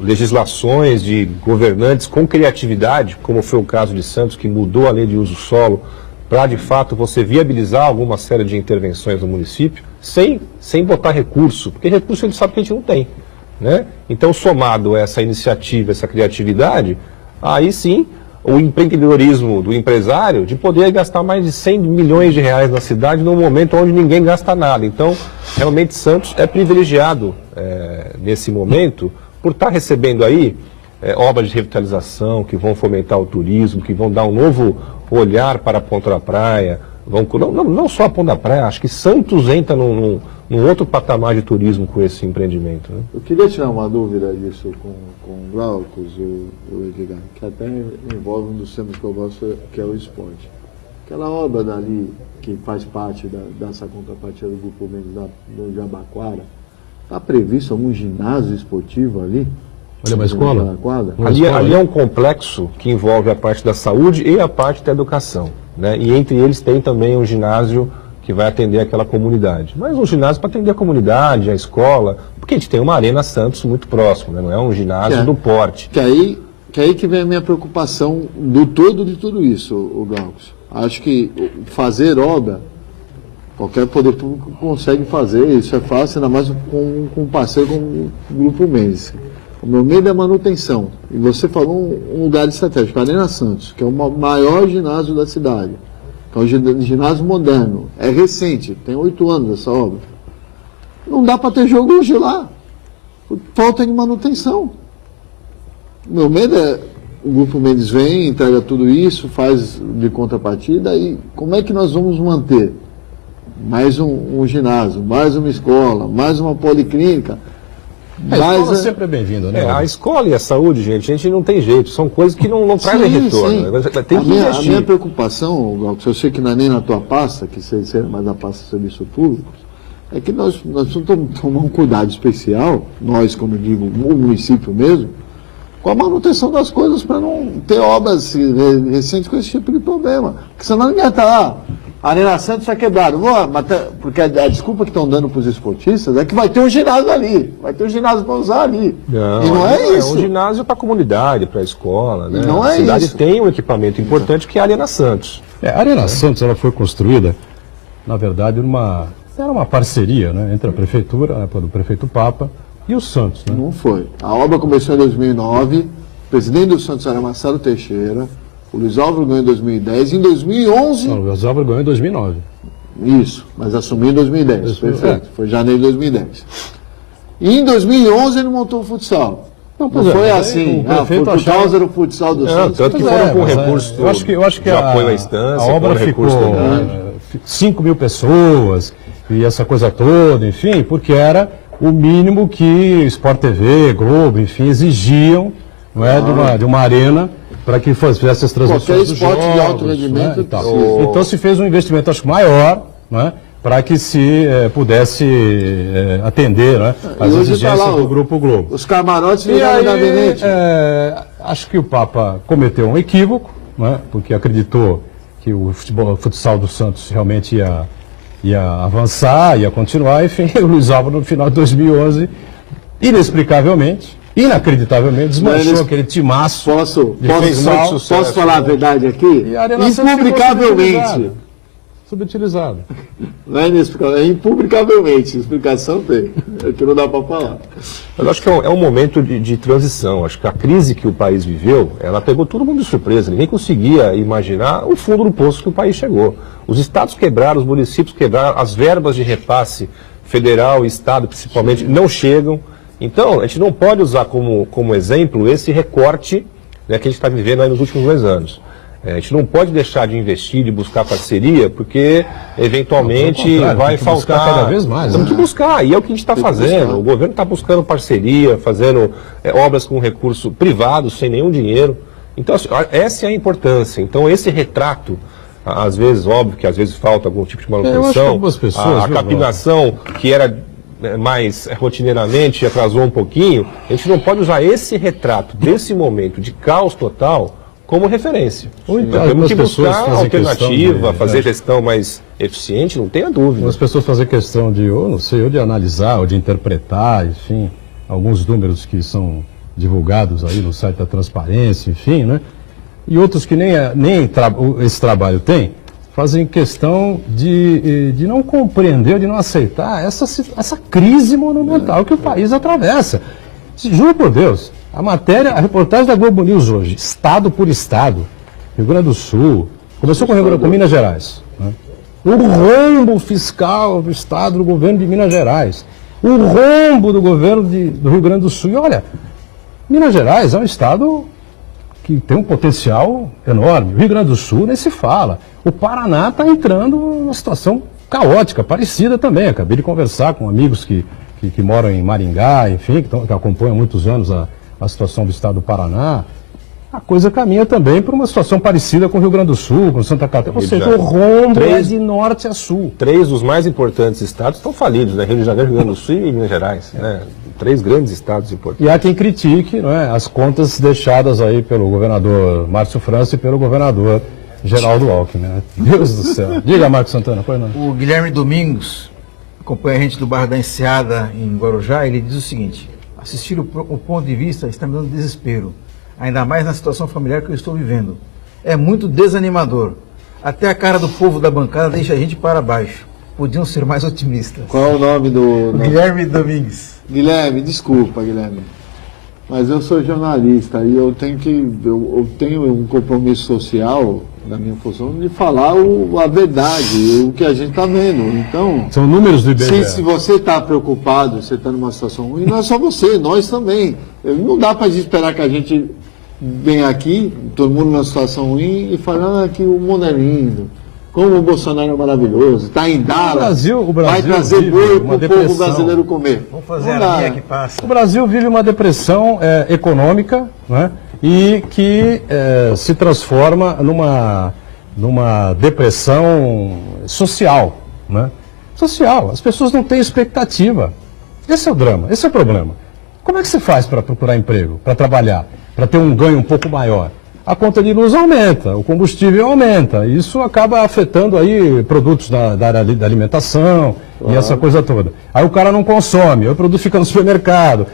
legislações, de governantes com criatividade, como foi o caso de Santos, que mudou a lei de uso solo, para de fato você viabilizar alguma série de intervenções no município, sem botar recurso, porque recurso a gente sabe que a gente não tem. Né? Então, somado a essa iniciativa, essa criatividade, aí sim, o empreendedorismo do empresário de poder gastar mais de 100 milhões de reais na cidade num momento onde ninguém gasta nada. Então, realmente, Santos é privilegiado nesse momento por estar recebendo aí obras de revitalização que vão fomentar o turismo, que vão dar um novo olhar para a Ponta da Praia, não só a Ponta da Praia, acho que Santos entra num outro patamar de turismo com esse empreendimento. Né? Eu queria tirar uma dúvida disso com o Glaucus e o Edgar, que até envolve um dos temas que eu gosto, que é o esporte. Aquela obra dali, que faz parte dessa contrapartida do Grupo Mendes do Jabaquara, está previsto algum ginásio esportivo ali? Olha, uma escola? Ali é um complexo que envolve a parte da saúde e a parte da educação. Né? E entre eles tem também um ginásio que vai atender aquela comunidade. Mas um ginásio para atender a comunidade, a escola, porque a gente tem uma Arena Santos muito próximo, né? Não é um ginásio do porte. Que aí que vem a minha preocupação do todo de tudo isso, o Glaucus. Acho que fazer obra, qualquer poder público consegue fazer, isso é fácil, ainda mais com um parceiro como o Grupo Mendes. O meu medo é a manutenção. E você falou um lugar estratégico, a Arena Santos, que é o maior ginásio da cidade. Que é um ginásio moderno. É recente, tem 8 anos essa obra. Não dá para ter jogo hoje lá. Falta de manutenção. Meu medo é, o Grupo Mendes vem, entrega tudo isso, faz de contrapartida, e como é que nós vamos manter mais um ginásio, mais uma escola, mais uma policlínica? A escola sempre é bem-vinda, né? A escola e a saúde, gente, a gente não tem jeito, são coisas que não trazem retorno. Tem que investir. A minha preocupação, Glauco, eu sei que não é nem na tua pasta, que você é mais da pasta de serviços públicos, é que nós precisamos tomar um cuidado especial, nós, como eu digo, o município mesmo, com a manutenção das coisas para não ter obras recentes com esse tipo de problema. Porque senão ninguém está lá. A Arena Santos está quebrada. Porque a desculpa que estão dando para os esportistas é que vai ter um ginásio ali. Vai ter um ginásio para usar ali. Não, e não é isso. É um ginásio para a comunidade, para a escola. Né? Não é a cidade isso. tem um equipamento importante que é a Arena Santos. A Arena Santos ela foi construída, na verdade, era uma parceria, né, entre a prefeitura, né, do prefeito Papa, e o Santos. Né? Não foi. A obra começou em 2009, o presidente do Santos era Marcelo Teixeira, o Luiz Álvaro ganhou em 2010, e em 2011... Não, o Luiz Álvaro ganhou em 2009. Isso, mas assumiu em 2010, perfeito. Foi janeiro de 2010. E em 2011 ele montou o futsal. Não foi assim, por causa do futsal do Santos. Tanto que foram com recurso eu acho que de apoio à instância, a obra ficou 5 mil pessoas, e essa coisa toda, enfim, porque era o mínimo que Sport TV, Globo, enfim, exigiam, não é, de uma arena para que fizesse as transmissões dos jogos, de alto rendimento, né, então se fez um investimento, acho que maior, não é, para que se pudesse atender, né, as exigências do Grupo Globo. Os camarotes viraram gabinete. Acho que o Papa cometeu um equívoco, né, porque acreditou que o futsal do Santos realmente ia avançar, ia continuar, enfim, o Luiz Álvaro no final de 2011, inacreditavelmente, desmanchou aquele timaço. Posso falar a verdade aqui? Impublicavelmente. Subutilizado. Não é inexplicável, é impublicavelmente. Explicação tem. É que não dá para falar. Eu acho que é um momento de transição. Acho que a crise que o país viveu, ela pegou todo mundo de surpresa. Ninguém conseguia imaginar o fundo do poço que o país chegou. Os estados quebraram, os municípios quebraram, as verbas de repasse federal e estado, principalmente, não chegam. Então, a gente não pode usar como exemplo esse recorte, né, que a gente está vivendo aí nos últimos 2 anos. A gente não pode deixar de investir, de buscar parceria, porque eventualmente vai faltar. Cada vez mais. Temos que buscar, e é o que a gente está fazendo. O governo está buscando parceria, fazendo obras com recurso privado, sem nenhum dinheiro. Então, essa é a importância. Então, esse retrato, às vezes, óbvio que às vezes falta algum tipo de manutenção, a capinação que era mais rotineiramente atrasou um pouquinho, a gente não pode usar esse retrato desse momento de caos total como referência. Temos que buscar alternativa, fazer gestão mais eficiente, não tenha dúvida. As pessoas fazem questão de, ou de analisar, ou de interpretar, enfim, alguns números que são divulgados aí no site da Transparência, enfim, né? E outros que nem esse trabalho tem, fazem questão de não compreender, de não aceitar essa crise monumental que o país atravessa. Juro por Deus, a reportagem da Globo News hoje, estado por estado, Rio Grande do Sul, começou com Minas Gerais, né? O rombo fiscal do estado do governo de Minas Gerais, o rombo do governo do Rio Grande do Sul. E olha, Minas Gerais é um estado que tem um potencial enorme. O Rio Grande do Sul nem se fala. O Paraná está entrando numa situação caótica, parecida também. Acabei de conversar com amigos que moram em Maringá, enfim, que acompanham há muitos anos a situação do estado do Paraná. A coisa caminha também para uma situação parecida com o Rio Grande do Sul, com Santa Catarina. Ou seja, o rombo é de norte a sul. 3 dos mais importantes estados estão falidos, né? Rio de Janeiro, Rio Grande do Sul e Minas Gerais. Né? 3 grandes estados importantes. E há quem critique, não é, as contas deixadas aí pelo governador Márcio França e pelo governador Geraldo Alckmin. Né? Deus do céu. Diga, Marcos Santana, pois não. O Guilherme Domingos, acompanha a gente do bairro da Enseada, em Guarujá, ele diz o seguinte: assistir o ponto de vista está me dando desespero. Ainda mais na situação familiar que eu estou vivendo. É muito desanimador. Até a cara do povo da bancada deixa a gente para baixo. Podiam ser mais otimistas. Qual é o nome do... Guilherme Domingues. Guilherme, desculpa, Guilherme. Mas eu sou jornalista e eu tenho um compromisso social na minha função de falar a verdade, o que a gente está vendo. Então, são números do IBGE. Se você está preocupado, você está numa situação ruim, não é só você, nós também. Não dá para esperar que a gente venha aqui, todo mundo numa situação ruim, e falar que o mundo é lindo. Como o Bolsonaro é maravilhoso, está em Dallas, o Brasil vai trazer boi para o povo depressão. Brasileiro comer. Vamos fazer a linha que passa. O Brasil vive uma depressão econômica, né, e que se transforma numa depressão social, né? Social. As pessoas não têm expectativa. Esse é o drama, esse é o problema. Como é que você faz para procurar emprego, para trabalhar, para ter um ganho um pouco maior? A conta de luz aumenta, o combustível aumenta, isso acaba afetando aí produtos da área da alimentação e essa coisa toda. Aí o cara não consome, aí o produto fica no supermercado,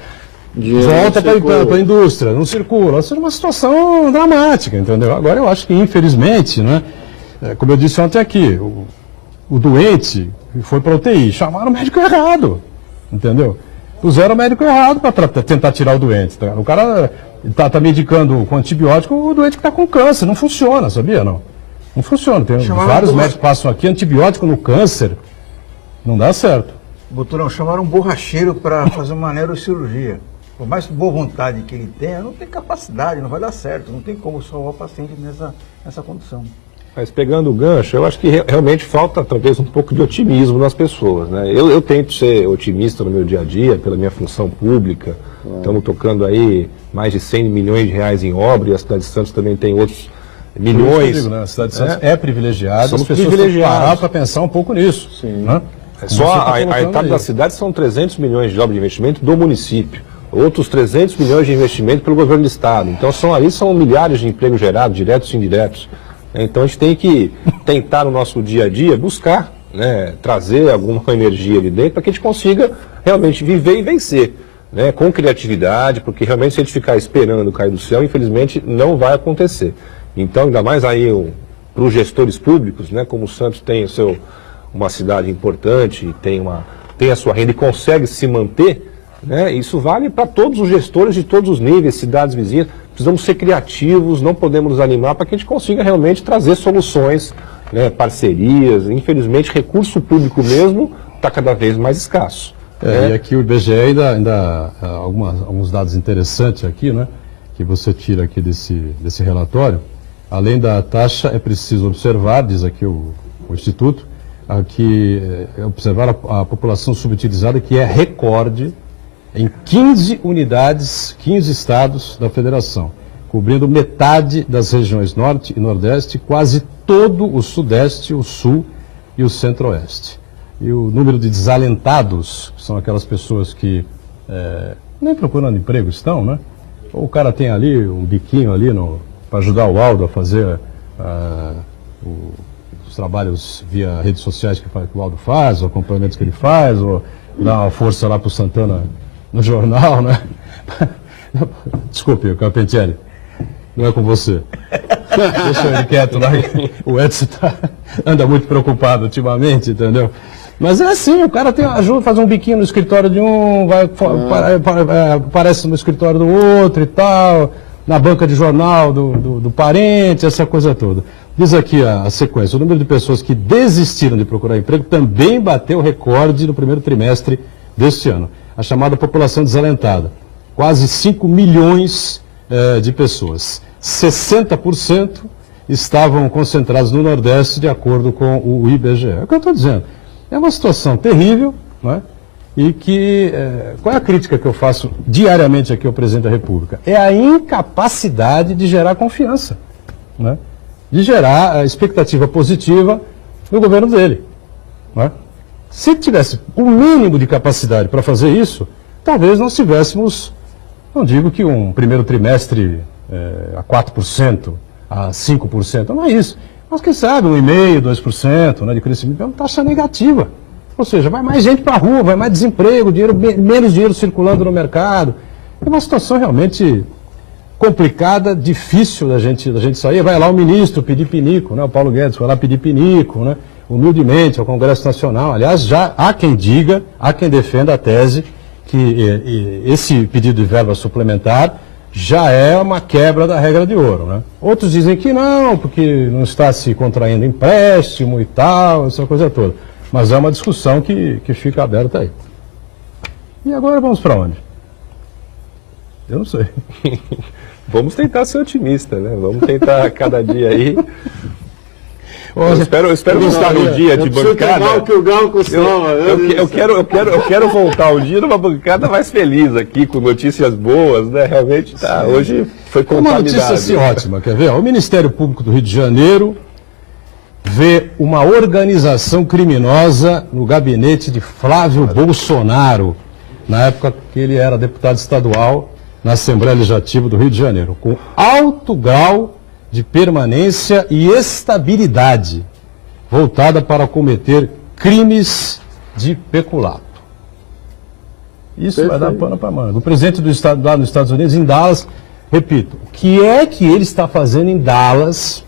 volta para a indústria, não circula. Isso é uma situação dramática, entendeu? Agora eu acho que, infelizmente, né, como eu disse ontem aqui, o doente foi para a UTI, chamaram o médico errado, entendeu? Puseram o médico errado para tentar tirar o doente. Tá? O cara está medicando com antibiótico o doente que está com câncer. Não funciona, sabia? Não funciona. Tem vários médicos que passam aqui, antibiótico no câncer. Não dá certo. Doutorão, chamaram um borracheiro para fazer uma neurocirurgia. Por mais boa vontade que ele tenha, não tem capacidade, não vai dar certo. Não tem como salvar o paciente nessa condição. Mas pegando o gancho, eu acho que realmente falta talvez um pouco de otimismo nas pessoas, né? Eu tento ser otimista no meu dia a dia, pela minha função pública. Estamos tocando aí mais de 100 milhões de reais em obra, e a cidade de Santos também tem outros milhões. Digo, né? A cidade de Santos é privilegiada, somos as pessoas privilegiados. têm que parar para pensar um pouco nisso. Sim. Né? Só a etapa da cidade são 300 milhões de obra de investimento do município. Outros 300 milhões de investimento pelo governo do estado. Então são milhares de empregos gerados, diretos e indiretos. Então a gente tem que tentar no nosso dia a dia buscar, né, trazer alguma energia ali dentro para que a gente consiga realmente viver e vencer, né, com criatividade, porque realmente se a gente ficar esperando cair do céu, infelizmente não vai acontecer. Então, ainda mais aí para os gestores públicos, né, como o Santos tem uma cidade importante, tem a sua renda e consegue se manter, né, isso vale para todos os gestores de todos os níveis, cidades vizinhas. Precisamos ser criativos, não podemos nos animar para que a gente consiga realmente trazer soluções, né, parcerias. Infelizmente, recurso público mesmo está cada vez mais escasso. E aqui o IBGE ainda alguns dados interessantes aqui, né, que você tira aqui desse relatório. Além da taxa, é preciso observar, diz aqui o Instituto, aqui, observar a população subutilizada, que é recorde em 15 unidades, 15 estados da federação, cobrindo metade das regiões norte e nordeste, quase todo o sudeste, o sul e o centro-oeste. E o número de desalentados, que são aquelas pessoas que nem procurando emprego estão, né? Ou o cara tem ali um biquinho ali para ajudar o Aldo a fazer os trabalhos via redes sociais que o Aldo faz, os acompanhamentos que ele faz, ou dar uma força lá para o Santana no jornal, né? Desculpe, Carpentieri, não é com você. Deixa ele quieto lá. O Edson anda muito preocupado ultimamente, entendeu? Mas é assim, o cara ajuda a fazer um biquinho no escritório de um, aparece no escritório do outro e tal, na banca de jornal do parente, essa coisa toda. Diz aqui a sequência: o número de pessoas que desistiram de procurar emprego também bateu recorde no primeiro trimestre deste ano. A chamada população desalentada. Quase 5 milhões de pessoas. 60% estavam concentrados no Nordeste, de acordo com o IBGE. É o que eu estou dizendo. É uma situação terrível, não é? E que... qual é a crítica que eu faço diariamente aqui ao presidente da República? É a incapacidade de gerar confiança, não é? De gerar a expectativa positiva no governo dele, não é? Se tivesse o mínimo de capacidade para fazer isso, talvez nós tivéssemos, não digo que um primeiro trimestre a 4%, a 5%, não é isso. Mas quem sabe 1,5%, 2%, né, de crescimento, é uma taxa negativa. Ou seja, vai mais gente para a rua, vai mais desemprego, menos dinheiro circulando no mercado. É uma situação realmente complicada, difícil da gente sair. Vai lá o ministro pedir pinico, né, o Paulo Guedes vai lá pedir pinico, né? Humildemente ao Congresso Nacional. Aliás, já há quem diga, há quem defenda a tese que esse pedido de verba suplementar já é uma quebra da regra de ouro, né? Outros dizem que não, porque não está se contraindo empréstimo e tal, essa coisa toda. Mas é uma discussão que fica aberta aí. E agora vamos para onde? Eu não sei. Vamos tentar ser otimista, né? Vamos tentar cada dia aí. Eu espero não estar no dia de bancada. Eu quero voltar um dia numa bancada mais feliz aqui, com notícias boas, né? Realmente tá, hoje foi contaminado. Uma notícia assim, ótima, quer ver? O Ministério Público do Rio de Janeiro vê uma organização criminosa no gabinete de Flávio Bolsonaro, na época que ele era deputado estadual na Assembleia Legislativa do Rio de Janeiro, com alto grau de permanência e estabilidade, voltada para cometer crimes de peculato. Isso vai dar pano para manga. O presidente do estado lá nos Estados Unidos, em Dallas, repito, o que é que ele está fazendo em Dallas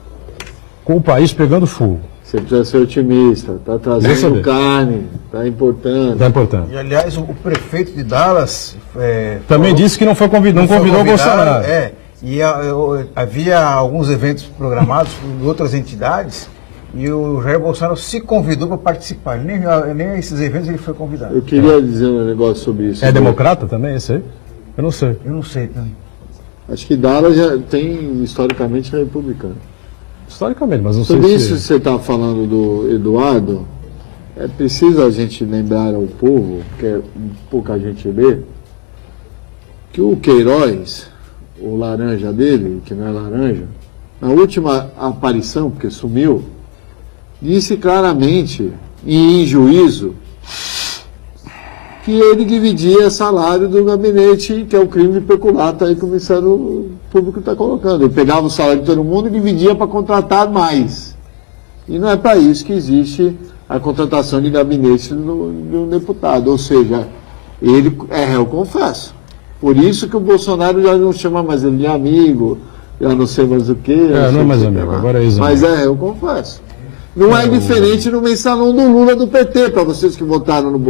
com o país pegando fogo? Você precisa ser otimista, está trazendo carne, está importando. Está importando. E, aliás, o prefeito de Dallas... também disse que não convidou o Bolsonaro. Havia alguns eventos programados por outras entidades e o Jair Bolsonaro se convidou para participar. Nem esses eventos ele foi convidado. Eu queria dizer um negócio sobre isso. É democrata também esse aí? Eu não sei. Eu não sei também. Acho que Dallas já tem, historicamente, republicano. Historicamente, mas não sei se... Sobre se... isso que você está falando do Eduardo, é preciso a gente lembrar ao povo, que pouca gente vê, que o Queiroz, o laranja dele, que não é laranja, na última aparição, porque sumiu, disse claramente, em juízo, que ele dividia salário do gabinete, que é o crime de peculato aí que o Ministério Público está colocando. Ele pegava o salário de todo mundo e dividia para contratar mais. E não é para isso que existe a contratação de gabinete de um deputado. Ou seja, ele é réu confesso. Por isso que o Bolsonaro já não chama mais ele de amigo, já não sei mais o quê. Não é mais amigo, agora é ex-amigo. Mas é réu confesso. Não é diferente no mensalão do Lula do PT, para vocês que votaram no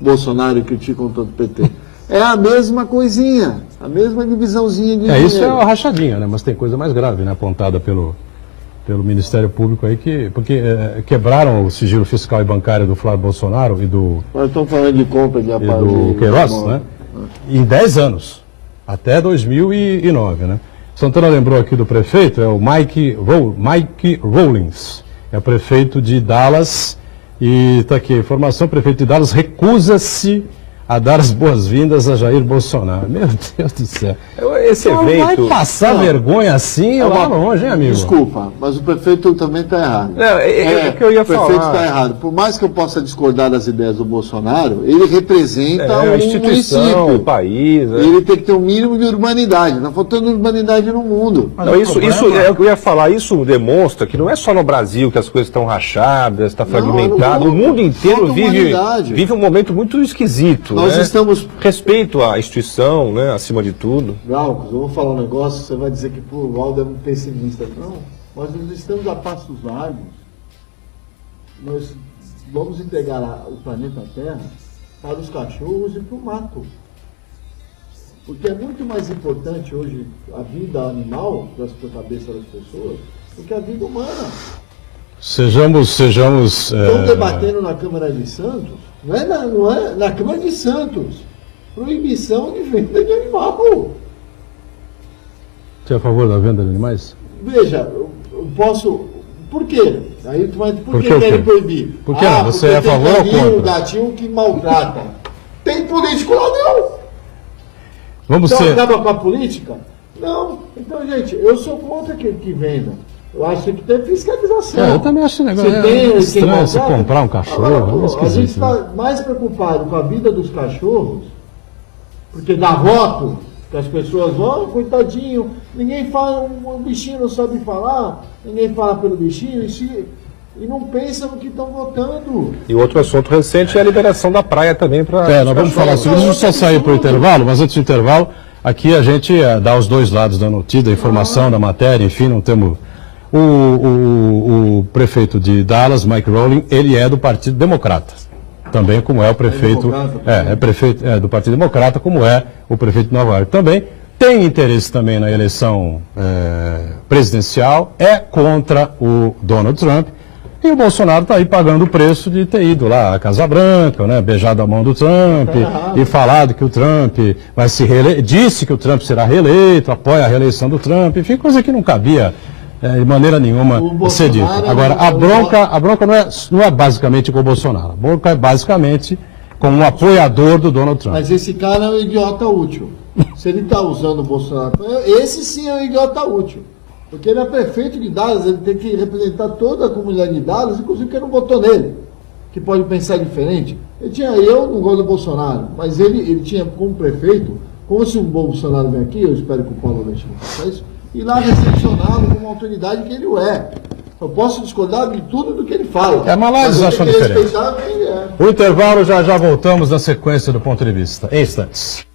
Bolsonaro e criticam tanto o PT. É a mesma coisinha, a mesma divisãozinha de dinheiro. Isso é uma rachadinha, né? Mas tem coisa mais grave, né? Apontada pelo Ministério Público aí, porque quebraram o sigilo fiscal e bancário do Flávio Bolsonaro e do... Nós estamos falando de compra de aparelho. E do Queiroz, né? Em 10 anos, até 2009, né? Santana lembrou aqui do prefeito, é o Mike Rawlings, é o prefeito de Dallas, e está aqui a informação, o prefeito de Dallas recusa-se a dar as boas-vindas a Jair Bolsonaro. Meu Deus do céu. Esse evento... Vai passar vergonha assim lá longe, hein, amigo? Desculpa, mas o prefeito também está errado. É que eu ia falar. O prefeito está errado. Por mais que eu possa discordar das ideias do Bolsonaro, ele representa a instituição, município. O país. Ele tem que ter um mínimo de urbanidade. Está faltando urbanidade no mundo. Não, isso eu ia falar, isso demonstra que não é só no Brasil que as coisas estão rachadas, está fragmentado. O mundo inteiro vive um momento muito esquisito. Nós estamos... Respeito à instituição, né, acima de tudo. Glaucus, eu vou falar um negócio, você vai dizer que o Valdo é um pessimista. Não, nós estamos a passos largos. Nós vamos entregar o planeta Terra para os cachorros e para o mato. Porque é muito mais importante hoje a vida animal, para a cabeça das pessoas, do que a vida humana. Sejamos... Estão debatendo na Câmara de Santos, não é na Câmara de Santos, proibição de venda de animal. Você é a favor da venda de animais? Veja, eu posso... Por quê? Aí tu vai... Por que querem proibir? Por que não? Você é a favor ou contra? Um gatinho que maltrata. Tem político lá, não. Vamos então ser... acaba com a política? Não. Então, gente, eu sou contra que venda. Eu acho que tem que ter fiscalização. Eu também acho negócio. Estranho você comprar um cachorro. Agora, a gente está mais preocupado com a vida dos cachorros, porque dá voto, que as pessoas vão, coitadinho, ninguém fala, o bichinho não sabe falar, ninguém fala pelo bichinho e não pensa no que estão votando. E outro assunto recente é a liberação da praia também para... nós vamos falar sobre isso, só sair para o intervalo, mas antes do intervalo, aqui a gente dá os dois lados da notícia, da informação, da matéria, enfim, não temos... O prefeito de Dallas, Mike Rawlings, ele é do Partido Democrata. também como é o prefeito, prefeito do Partido Democrata, como é o prefeito de Nova York também. Tem interesse também na eleição presidencial, é contra o Donald Trump. E o Bolsonaro está aí pagando o preço de ter ido lá à Casa Branca, né, beijado a mão do Trump e falado que o Trump vai se reeleger, disse que o Trump será reeleito, apoia a reeleição do Trump, enfim, coisa que não cabia de maneira nenhuma ser dita. Agora, a bronca não é basicamente com o Bolsonaro, a bronca é basicamente com um apoiador do Donald Trump. Mas esse cara é um idiota útil. Se ele está usando o Bolsonaro, esse sim é um idiota útil. Porque ele é prefeito de Dallas, ele tem que representar toda a comunidade de Dallas, inclusive quem não votou nele, que pode pensar diferente. Eu não gosto do Bolsonaro, mas ele tinha como prefeito, como se um Bolsonaro vem aqui, eu espero que o Paulo Alexandre faça isso, ir lá recepcioná-lo como uma autoridade que ele é. Eu posso discordar de tudo do que ele fala. Mas lá eles acham diferente. Quem é. O intervalo, já voltamos na sequência do ponto de vista. Em instantes.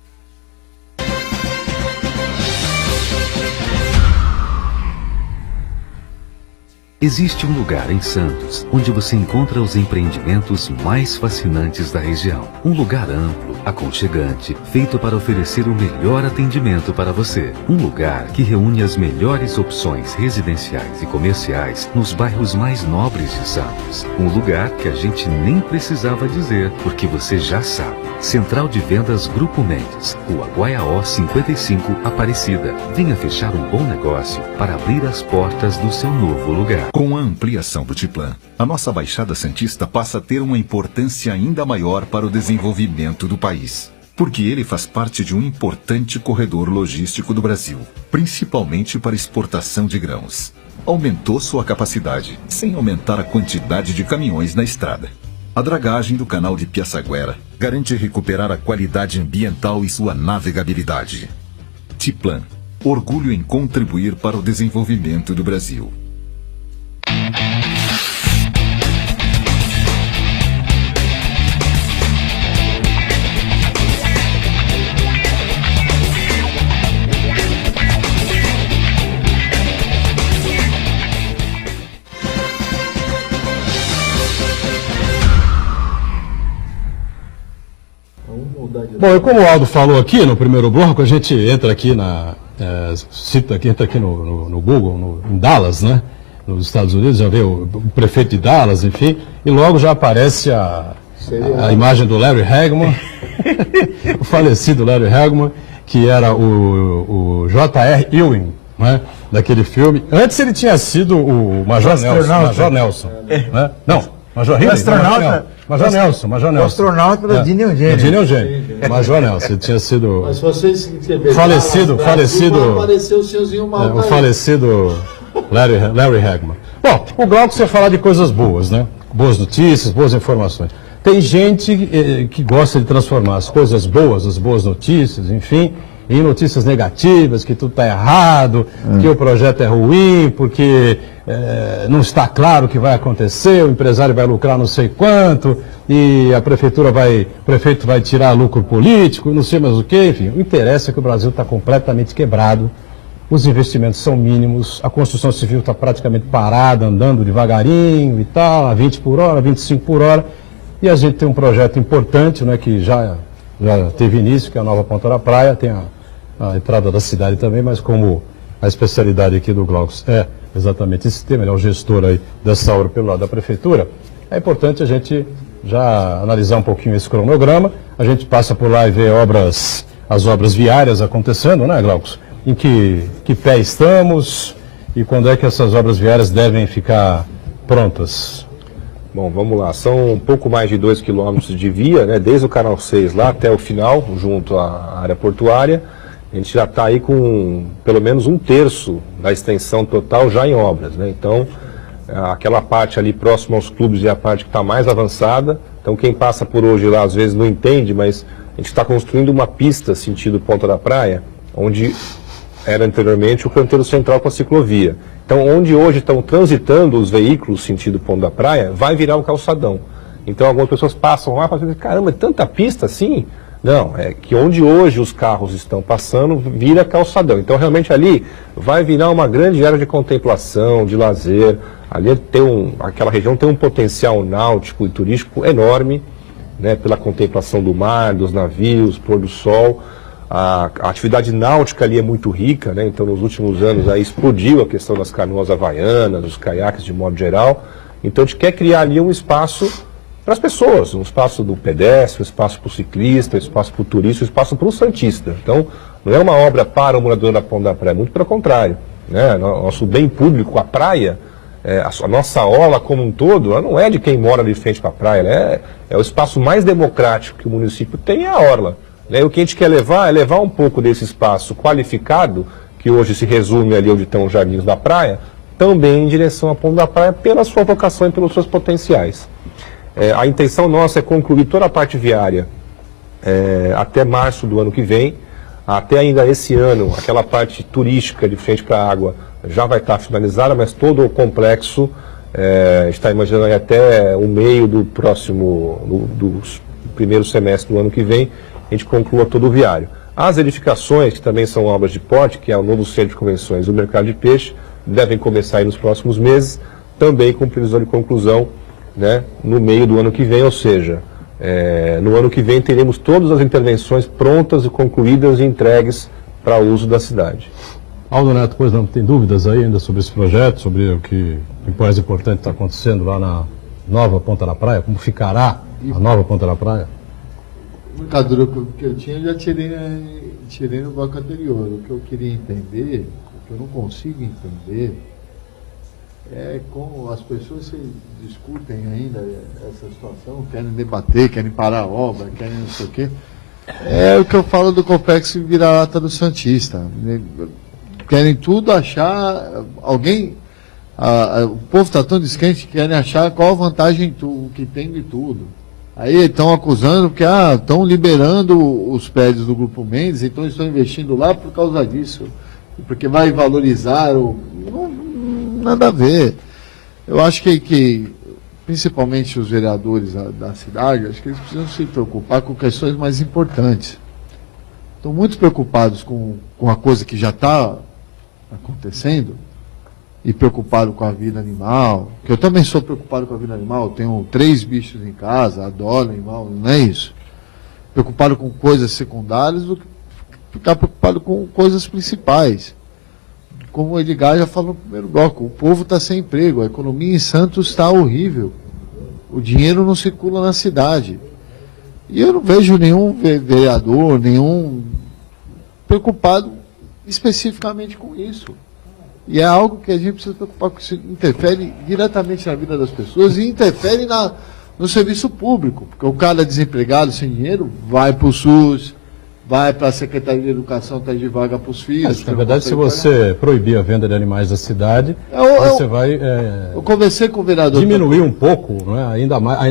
Existe um lugar em Santos onde você encontra os empreendimentos mais fascinantes da região. Um lugar amplo, aconchegante, feito para oferecer o melhor atendimento para você. Um lugar que reúne as melhores opções residenciais e comerciais nos bairros mais nobres de Santos. Um lugar que a gente nem precisava dizer, porque você já sabe. Central de Vendas Grupo Mendes, Rua Guaiaó 55, Aparecida. Venha fechar um bom negócio para abrir as portas do seu novo lugar. Com a ampliação do Tiplan, a nossa Baixada Santista passa a ter uma importância ainda maior para o desenvolvimento do país, porque ele faz parte de um importante corredor logístico do Brasil, principalmente para exportação de grãos. Aumentou sua capacidade, sem aumentar a quantidade de caminhões na estrada. A dragagem do canal de Piaçaguera garante recuperar a qualidade ambiental e sua navegabilidade. Tiplan, orgulho em contribuir para o desenvolvimento do Brasil. Bom, e como o Aldo falou aqui no primeiro bloco, a gente entra aqui entra aqui no Google, em Dallas, né? Nos Estados Unidos, já vê o prefeito de Dallas, enfim, e logo já aparece a imagem do Larry Hagman, o falecido Larry Hagman, que era o J.R. Ewing, né, daquele filme. Antes ele tinha sido o Major Nelson. Né? Não, Major Riley? Major Nelson. O astronauta da Dini Eugênio. Major Nelson, ele tinha sido... Mas se vocês falecido... apareceu o senhorzinho o falecido... Larry Hagman. Bom, o Glauco você falar de coisas boas, né? Boas notícias, boas informações. Tem gente que gosta de transformar as coisas boas, as boas notícias, enfim, em notícias negativas, que tudo está errado, que o projeto é ruim, porque não está claro o que vai acontecer, o empresário vai lucrar não sei quanto, e o prefeito vai tirar lucro político, não sei mais o que, enfim. O interesse é que o Brasil está completamente quebrado. Os investimentos são mínimos, a construção civil está praticamente parada, andando devagarinho e tal, a 20 por hora, 25 por hora. E a gente tem um projeto importante, né, que já teve início, que é a Nova Ponta da Praia, tem a entrada da cidade também, mas como a especialidade aqui do Glaucus é exatamente esse tema, ele é o gestor aí dessa obra pelo lado da Prefeitura, é importante a gente já analisar um pouquinho esse cronograma. A gente passa por lá e vê as obras viárias acontecendo, né, Glaucus? Em que pé estamos e quando é que essas obras viárias devem ficar prontas? Bom, vamos lá. São um pouco mais de 2 quilômetros de via, né, desde o Canal 6 lá até o final, junto à área portuária. A gente já está aí com pelo menos 1/3 da extensão total já em obras, né? Então, aquela parte ali próxima aos clubes é a parte que está mais avançada. Então, quem passa por hoje lá às vezes não entende, mas a gente está construindo uma pista sentido Ponta da Praia, onde era anteriormente o canteiro central com a ciclovia. Então, onde hoje estão transitando os veículos sentido Ponta da Praia, vai virar um calçadão. Então, algumas pessoas passam lá e falam, caramba, é tanta pista assim? Não, é que onde hoje os carros estão passando, vira calçadão. Então, realmente ali vai virar uma grande área de contemplação, de lazer. Ali aquela região tem um potencial náutico e turístico enorme. né, pela contemplação do mar, dos navios, pôr do sol. A atividade náutica ali é muito rica, né? Então nos últimos anos aí explodiu a questão das canoas havaianas, dos caiaques de modo geral. Então a gente quer criar ali um espaço para as pessoas, um espaço do pedestre, um espaço para o ciclista, um espaço para o turista, um espaço para o santista. Então não é uma obra para o morador da Ponta da Praia, muito pelo contrário, né? Nosso bem público, a praia, a nossa orla como um todo, ela não é de quem mora de frente para a praia, é o espaço mais democrático que o município tem, é a orla. O que a gente quer levar é levar um pouco desse espaço qualificado, que hoje se resume ali onde estão os jardins da praia, também em direção à Ponta da Praia, pela sua vocação e pelos seus potenciais. A intenção nossa é concluir toda a parte viária até março do ano que vem. Até ainda esse ano, aquela parte turística de frente para a água já vai estar finalizada, mas todo o complexo está imaginando aí até o meio do do primeiro semestre do ano que vem, a gente conclua todo o viário. As edificações, que também são obras de porte, que é o novo centro de convenções do mercado de peixe, devem começar aí nos próximos meses, também com previsão de conclusão, né, no meio do ano que vem, ou seja, no ano que vem teremos todas as intervenções prontas e concluídas e entregues para uso da cidade. Aldo Neto, pois não tem dúvidas aí ainda sobre esse projeto, sobre o que mais importante está acontecendo lá na nova Ponta da Praia, como ficará a nova Ponta da Praia? A única dúvida que eu tinha, eu já tirei no bloco anterior. O que eu queria entender, o que eu não consigo entender, é como as pessoas se discutem ainda essa situação, querem debater, querem parar a obra, querem não sei o quê. É o que eu falo do complexo vira-lata do Santista. Querem tudo achar, alguém, o povo está tão descrente que querem achar qual a vantagem que tem de tudo. Aí estão acusando que estão liberando os prédios do Grupo Mendes, então estão investindo lá por causa disso, porque vai valorizar nada a ver. Eu acho que principalmente os vereadores da cidade, acho que eles precisam se preocupar com questões mais importantes. Estão muito preocupados com a coisa que já está acontecendo e preocupado com a vida animal, que eu também sou preocupado com a vida animal, tenho 3 bichos em casa, adoro animal, não é isso. Preocupado com coisas secundárias do que ficar preocupado com coisas principais. Como o Edgar já falou no primeiro bloco, o povo está sem emprego, a economia em Santos está horrível, o dinheiro não circula na cidade. E eu não vejo nenhum vereador, nenhum preocupado especificamente com isso. E é algo que a gente precisa preocupar com isso, interfere diretamente na vida das pessoas e interfere no serviço público, porque o cara desempregado, sem dinheiro, vai para o SUS, vai para a Secretaria de Educação, está de vaga para os filhos. Na verdade, se você proibir a venda de animais da cidade, você vai eu conversei com o vereador diminuir um pouco, né,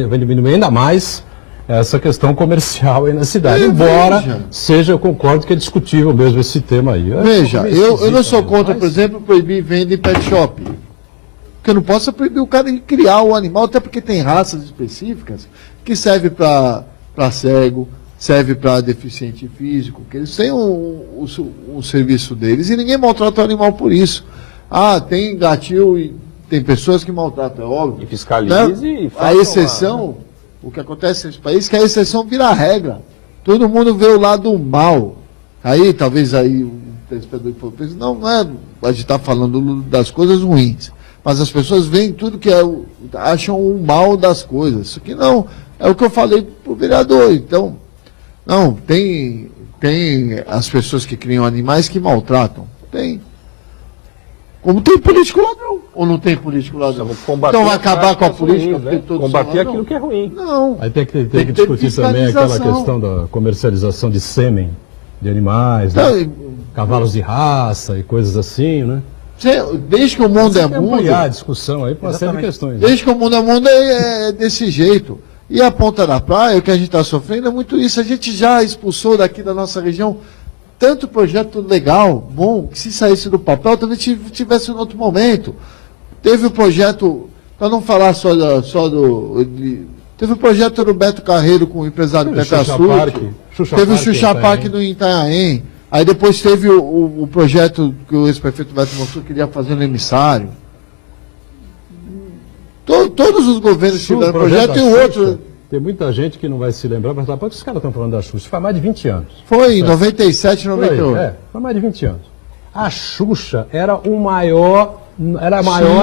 vai diminuir ainda mais essa questão comercial aí na cidade. Embora eu concordo que é discutível mesmo esse tema aí. Veja, eu não sou contra, por exemplo, proibir venda em pet shop. Porque eu não posso proibir o cara de criar o animal, até porque tem raças específicas que servem para cego, serve para deficiente físico, que eles têm o serviço deles e ninguém maltrata o animal por isso. Tem gatil e tem pessoas que maltratam, é óbvio. E fiscalize e a exceção, o que acontece nesse país é que a exceção vira a regra. Todo mundo vê o lado mal. Aí, talvez aí o telespectador for pensar, não é a gente está falando das coisas ruins, mas as pessoas veem tudo que acham o mal das coisas. Isso aqui não, é o que eu falei para o vereador. Então, não, tem as pessoas que criam animais que maltratam. Tem. Como tem político ladrão. Ou não tem político ladrão? Então vai acabar com a política? Ruins, né? Combater aquilo que é ruim. Não. Aí tem que discutir também aquela questão da comercialização de sêmen de animais, então, né? Cavalos de raça e coisas assim, né? Desde que o mundo é mundo... ampliar a discussão aí para uma série de questões. Desde que o mundo é mundo é desse jeito. E a Ponta da Praia, o que a gente está sofrendo é muito isso. A gente já expulsou daqui da nossa região tanto projeto legal, bom, que se saísse do papel, talvez tivesse em outro momento. Teve o projeto, para não falar teve o projeto do Beto Carreiro com o empresário Petrasul. Teve o Xuxa Park no Itanhaém. Aí depois teve o projeto que o ex-prefeito Beto Mansur queria fazer no emissário. Todos os governos tiveram projeto e o outro. Tem muita gente que não vai se lembrar, mas por que os caras estão falando da Xuxa? Faz mais de 20 anos. Foi em 97, 98. Faz mais de 20 anos. A Xuxa era a maior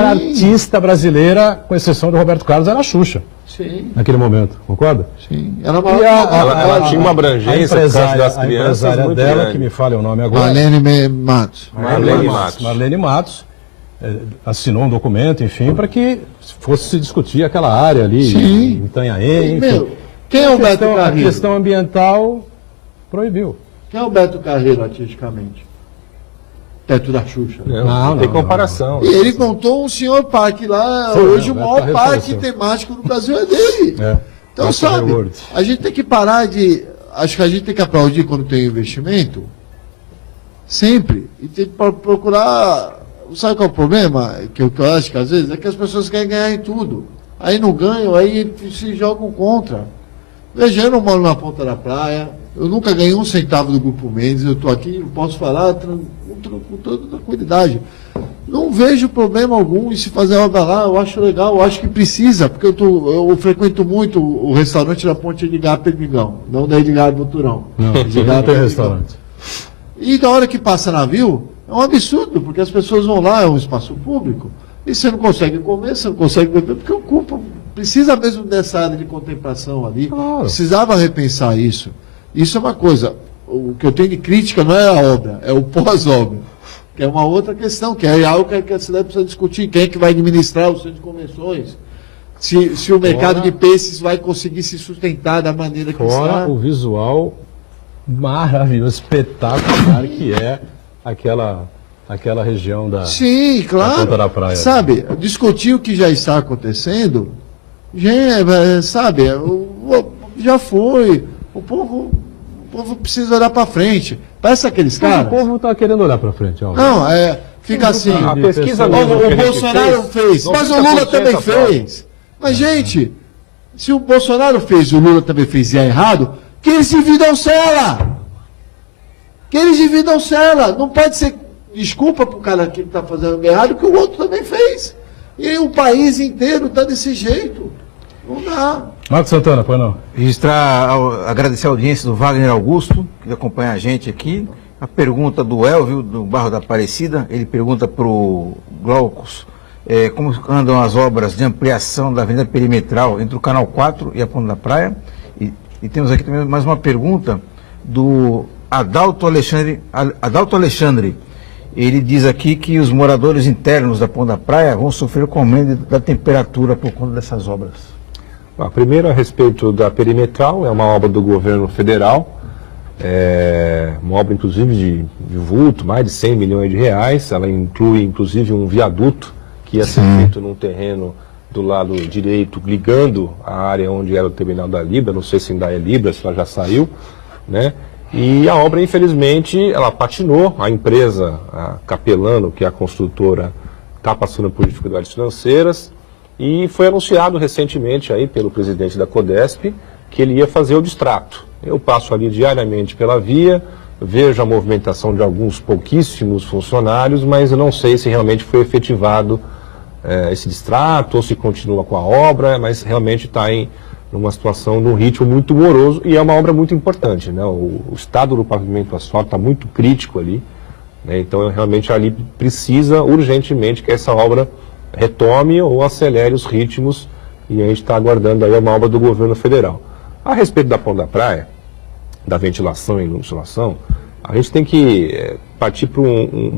artista brasileira, com exceção do Roberto Carlos, era a Xuxa. Sim. Naquele momento, concorda? Sim. Ela tinha uma abrangência por causa das a crianças empresária muito dela, grande. que me fala o nome agora. Marlene Matos. Marlene Matos assinou um documento, enfim, para que fosse se discutir aquela área ali, em Itanhaém, enfim. Meu, quem é o Beto Carreiro? A questão ambiental proibiu. Quem é o Beto Carreiro artisticamente? Teto da Xuxa. Não tem comparação. E ele montou um senhor parque lá, hoje o maior parque temático do Brasil é dele. Então, sabe, a gente tem que parar de... Acho que a gente tem que aplaudir quando tem investimento, sempre, e tem que procurar... Sabe qual é o problema? Que eu acho que às vezes é que as pessoas querem ganhar em tudo. Aí não ganham, aí se jogam contra. Veja, eu não moro na ponta da praia, eu nunca ganhei um centavo do Grupo Mendes, eu estou aqui, eu posso falar com toda tranquilidade. Não vejo problema algum em se fazer obra lá, eu acho legal, eu acho que precisa, porque eu frequento muito o restaurante da Ponte Edgar Perdigão, não da Edgar Boturão. Não tem restaurante. E da hora que passa navio, é um absurdo, porque as pessoas vão lá, é um espaço público, e você não consegue comer, você não consegue beber, porque ocupa. Precisa mesmo dessa área de contemplação ali. Claro. Precisava repensar isso. Isso é uma coisa. O que eu tenho de crítica não é a obra, é o pós-obra. Que é uma outra questão, que é algo que a cidade precisa discutir. Quem é que vai administrar o centro de convenções? Se o mercado de peixes vai conseguir se sustentar da maneira que está. Fora o visual maravilhoso, espetacular que é aquela região da, sim, claro, da ponta da praia. Sabe, discutir o que já está acontecendo, sabe, já foi. O povo precisa olhar para frente. Parece aqueles caras. O povo não está querendo olhar para frente. Ó. Não, fica assim. A pesquisa o Bolsonaro fez, mas o Lula também fez. Mas, gente, se o Bolsonaro fez, o Lula também fez e é errado, que eles dividam cela. Que eles dividam cela. Não pode ser desculpa para o cara que está fazendo errado, que o outro também fez. E o país inteiro está desse jeito. Não dá. Marcos Santana, pois não. Agradecer a audiência do Wagner Augusto, que acompanha a gente aqui. A pergunta do Elvio, do Barro da Aparecida, ele pergunta para o Glaucus como andam as obras de ampliação da Avenida Perimetral entre o Canal 4 e a Ponta da Praia. E temos aqui também mais uma pergunta do Adalto Alexandre. Ele diz aqui que os moradores internos da Ponta da Praia vão sofrer com o aumento da temperatura por conta dessas obras. Primeiro, a respeito da Perimetral, é uma obra do governo federal, uma obra inclusive de vulto, mais de 100 milhões de reais, ela inclui inclusive um viaduto que ia ser feito num terreno do lado direito, ligando a área onde era o terminal da Libra, não sei se ainda é Libra, se ela já saiu, né? E a obra, infelizmente, ela patinou, a empresa, a Capelano, que é a construtora, está passando por dificuldades financeiras, e foi anunciado recentemente aí pelo presidente da Codesp que ele ia fazer o distrato. Eu passo ali diariamente pela via, vejo a movimentação de alguns pouquíssimos funcionários, mas eu não sei se realmente foi efetivado esse distrato ou se continua com a obra, mas realmente está em uma situação, num ritmo muito moroso, e é uma obra muito importante, né? O estado do pavimento asfalto está muito crítico ali, né? Então realmente ali precisa urgentemente que essa obra retome ou acelere os ritmos, e a gente está aguardando aí uma obra do governo federal. A respeito da Ponta da Praia, da ventilação e iluminação, a gente tem que partir para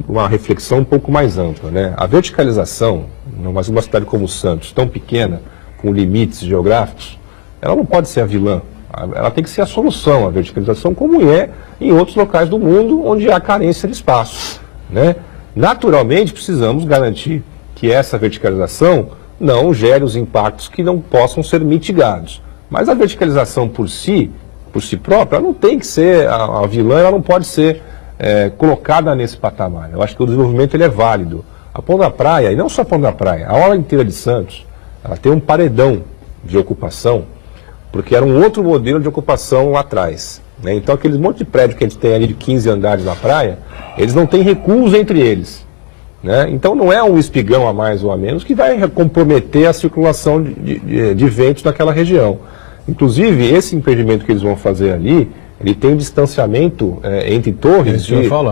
uma reflexão um pouco mais ampla, né? A verticalização, mas uma cidade como Santos, tão pequena, com limites geográficos, ela não pode ser a vilã, ela tem que ser a solução, a verticalização, como é em outros locais do mundo onde há carência de espaço, né? Naturalmente, precisamos garantir que essa verticalização não gere os impactos que não possam ser mitigados. Mas a verticalização por si própria, ela não tem que ser a vilã, ela não pode ser colocada nesse patamar. Eu acho que o desenvolvimento ele é válido. A Ponta da Praia, e não só a Ponta da Praia, a orla inteira de Santos, ela tem um paredão de ocupação, porque era um outro modelo de ocupação lá atrás, né? Então aqueles monte de prédio que a gente tem ali de 15 andares na praia, eles não têm recuos entre eles, né? Então não é um espigão a mais ou a menos que vai comprometer a circulação de ventos naquela região. Inclusive, esse empreendimento que eles vão fazer ali, ele tem um distanciamento entre torres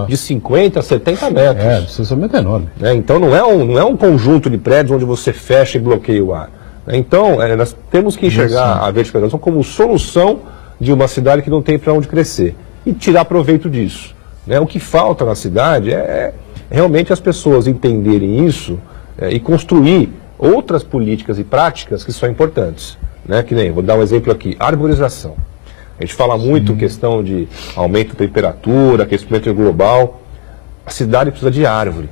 de 50 a 70 metros. O distanciamento é enorme. Então não é um conjunto de prédios onde você fecha e bloqueia o ar. Então, nós temos que enxergar a verticalização como solução de uma cidade que não tem para onde crescer e tirar proveito disso. O que falta na cidade é realmente as pessoas entenderem isso e construir outras políticas e práticas que são importantes. Que nem, vou dar um exemplo aqui, arborização. A gente fala muito questão de aumento da temperatura, aquecimento global. A cidade precisa de árvore.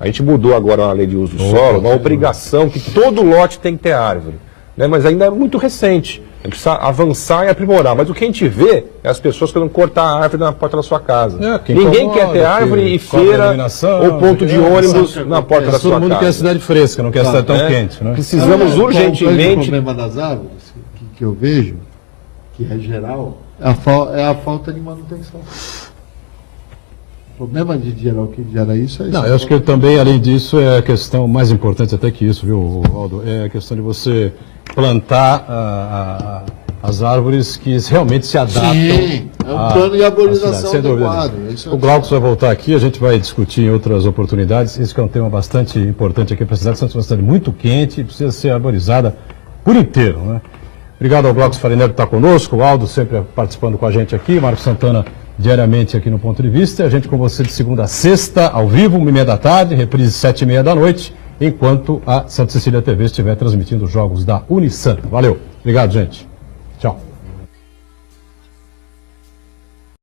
A gente mudou agora a lei de uso do solo, uma obrigação que todo lote tem que ter árvore. Mas ainda é muito recente. A gente precisa avançar e aprimorar. Mas o que a gente vê é as pessoas querendo cortar a árvore na porta da sua casa. Ninguém quer ter árvore e feira ou ponto de ônibus na porta da sua casa. Todo mundo quer cidade fresca, não quer cidade tão quente. Precisamos urgentemente... O problema das árvores que eu vejo, que é geral, é a falta de manutenção. O problema de geral que gera isso é isso. Não, eu acho que também, além disso, é a questão mais importante até que isso, viu, Aldo? É a questão de você plantar as árvores que realmente se adaptam. Sim, é um plano de arborização adequado. O Glaucus vai voltar aqui, a gente vai discutir em outras oportunidades. Esse que é um tema bastante importante aqui para a cidade. Santos é uma cidade muito quente e precisa ser arborizada por inteiro, né? Obrigado ao Glaucus Farinelli por estar conosco, o Aldo sempre participando com a gente aqui, Marcos Santana diariamente aqui no Ponto de Vista. A gente com você de segunda a sexta, ao vivo, 1h30 da tarde, reprise 7h30 da noite, enquanto a Santa Cecília TV estiver transmitindo os jogos da Unisanta. Valeu. Obrigado, gente. Tchau.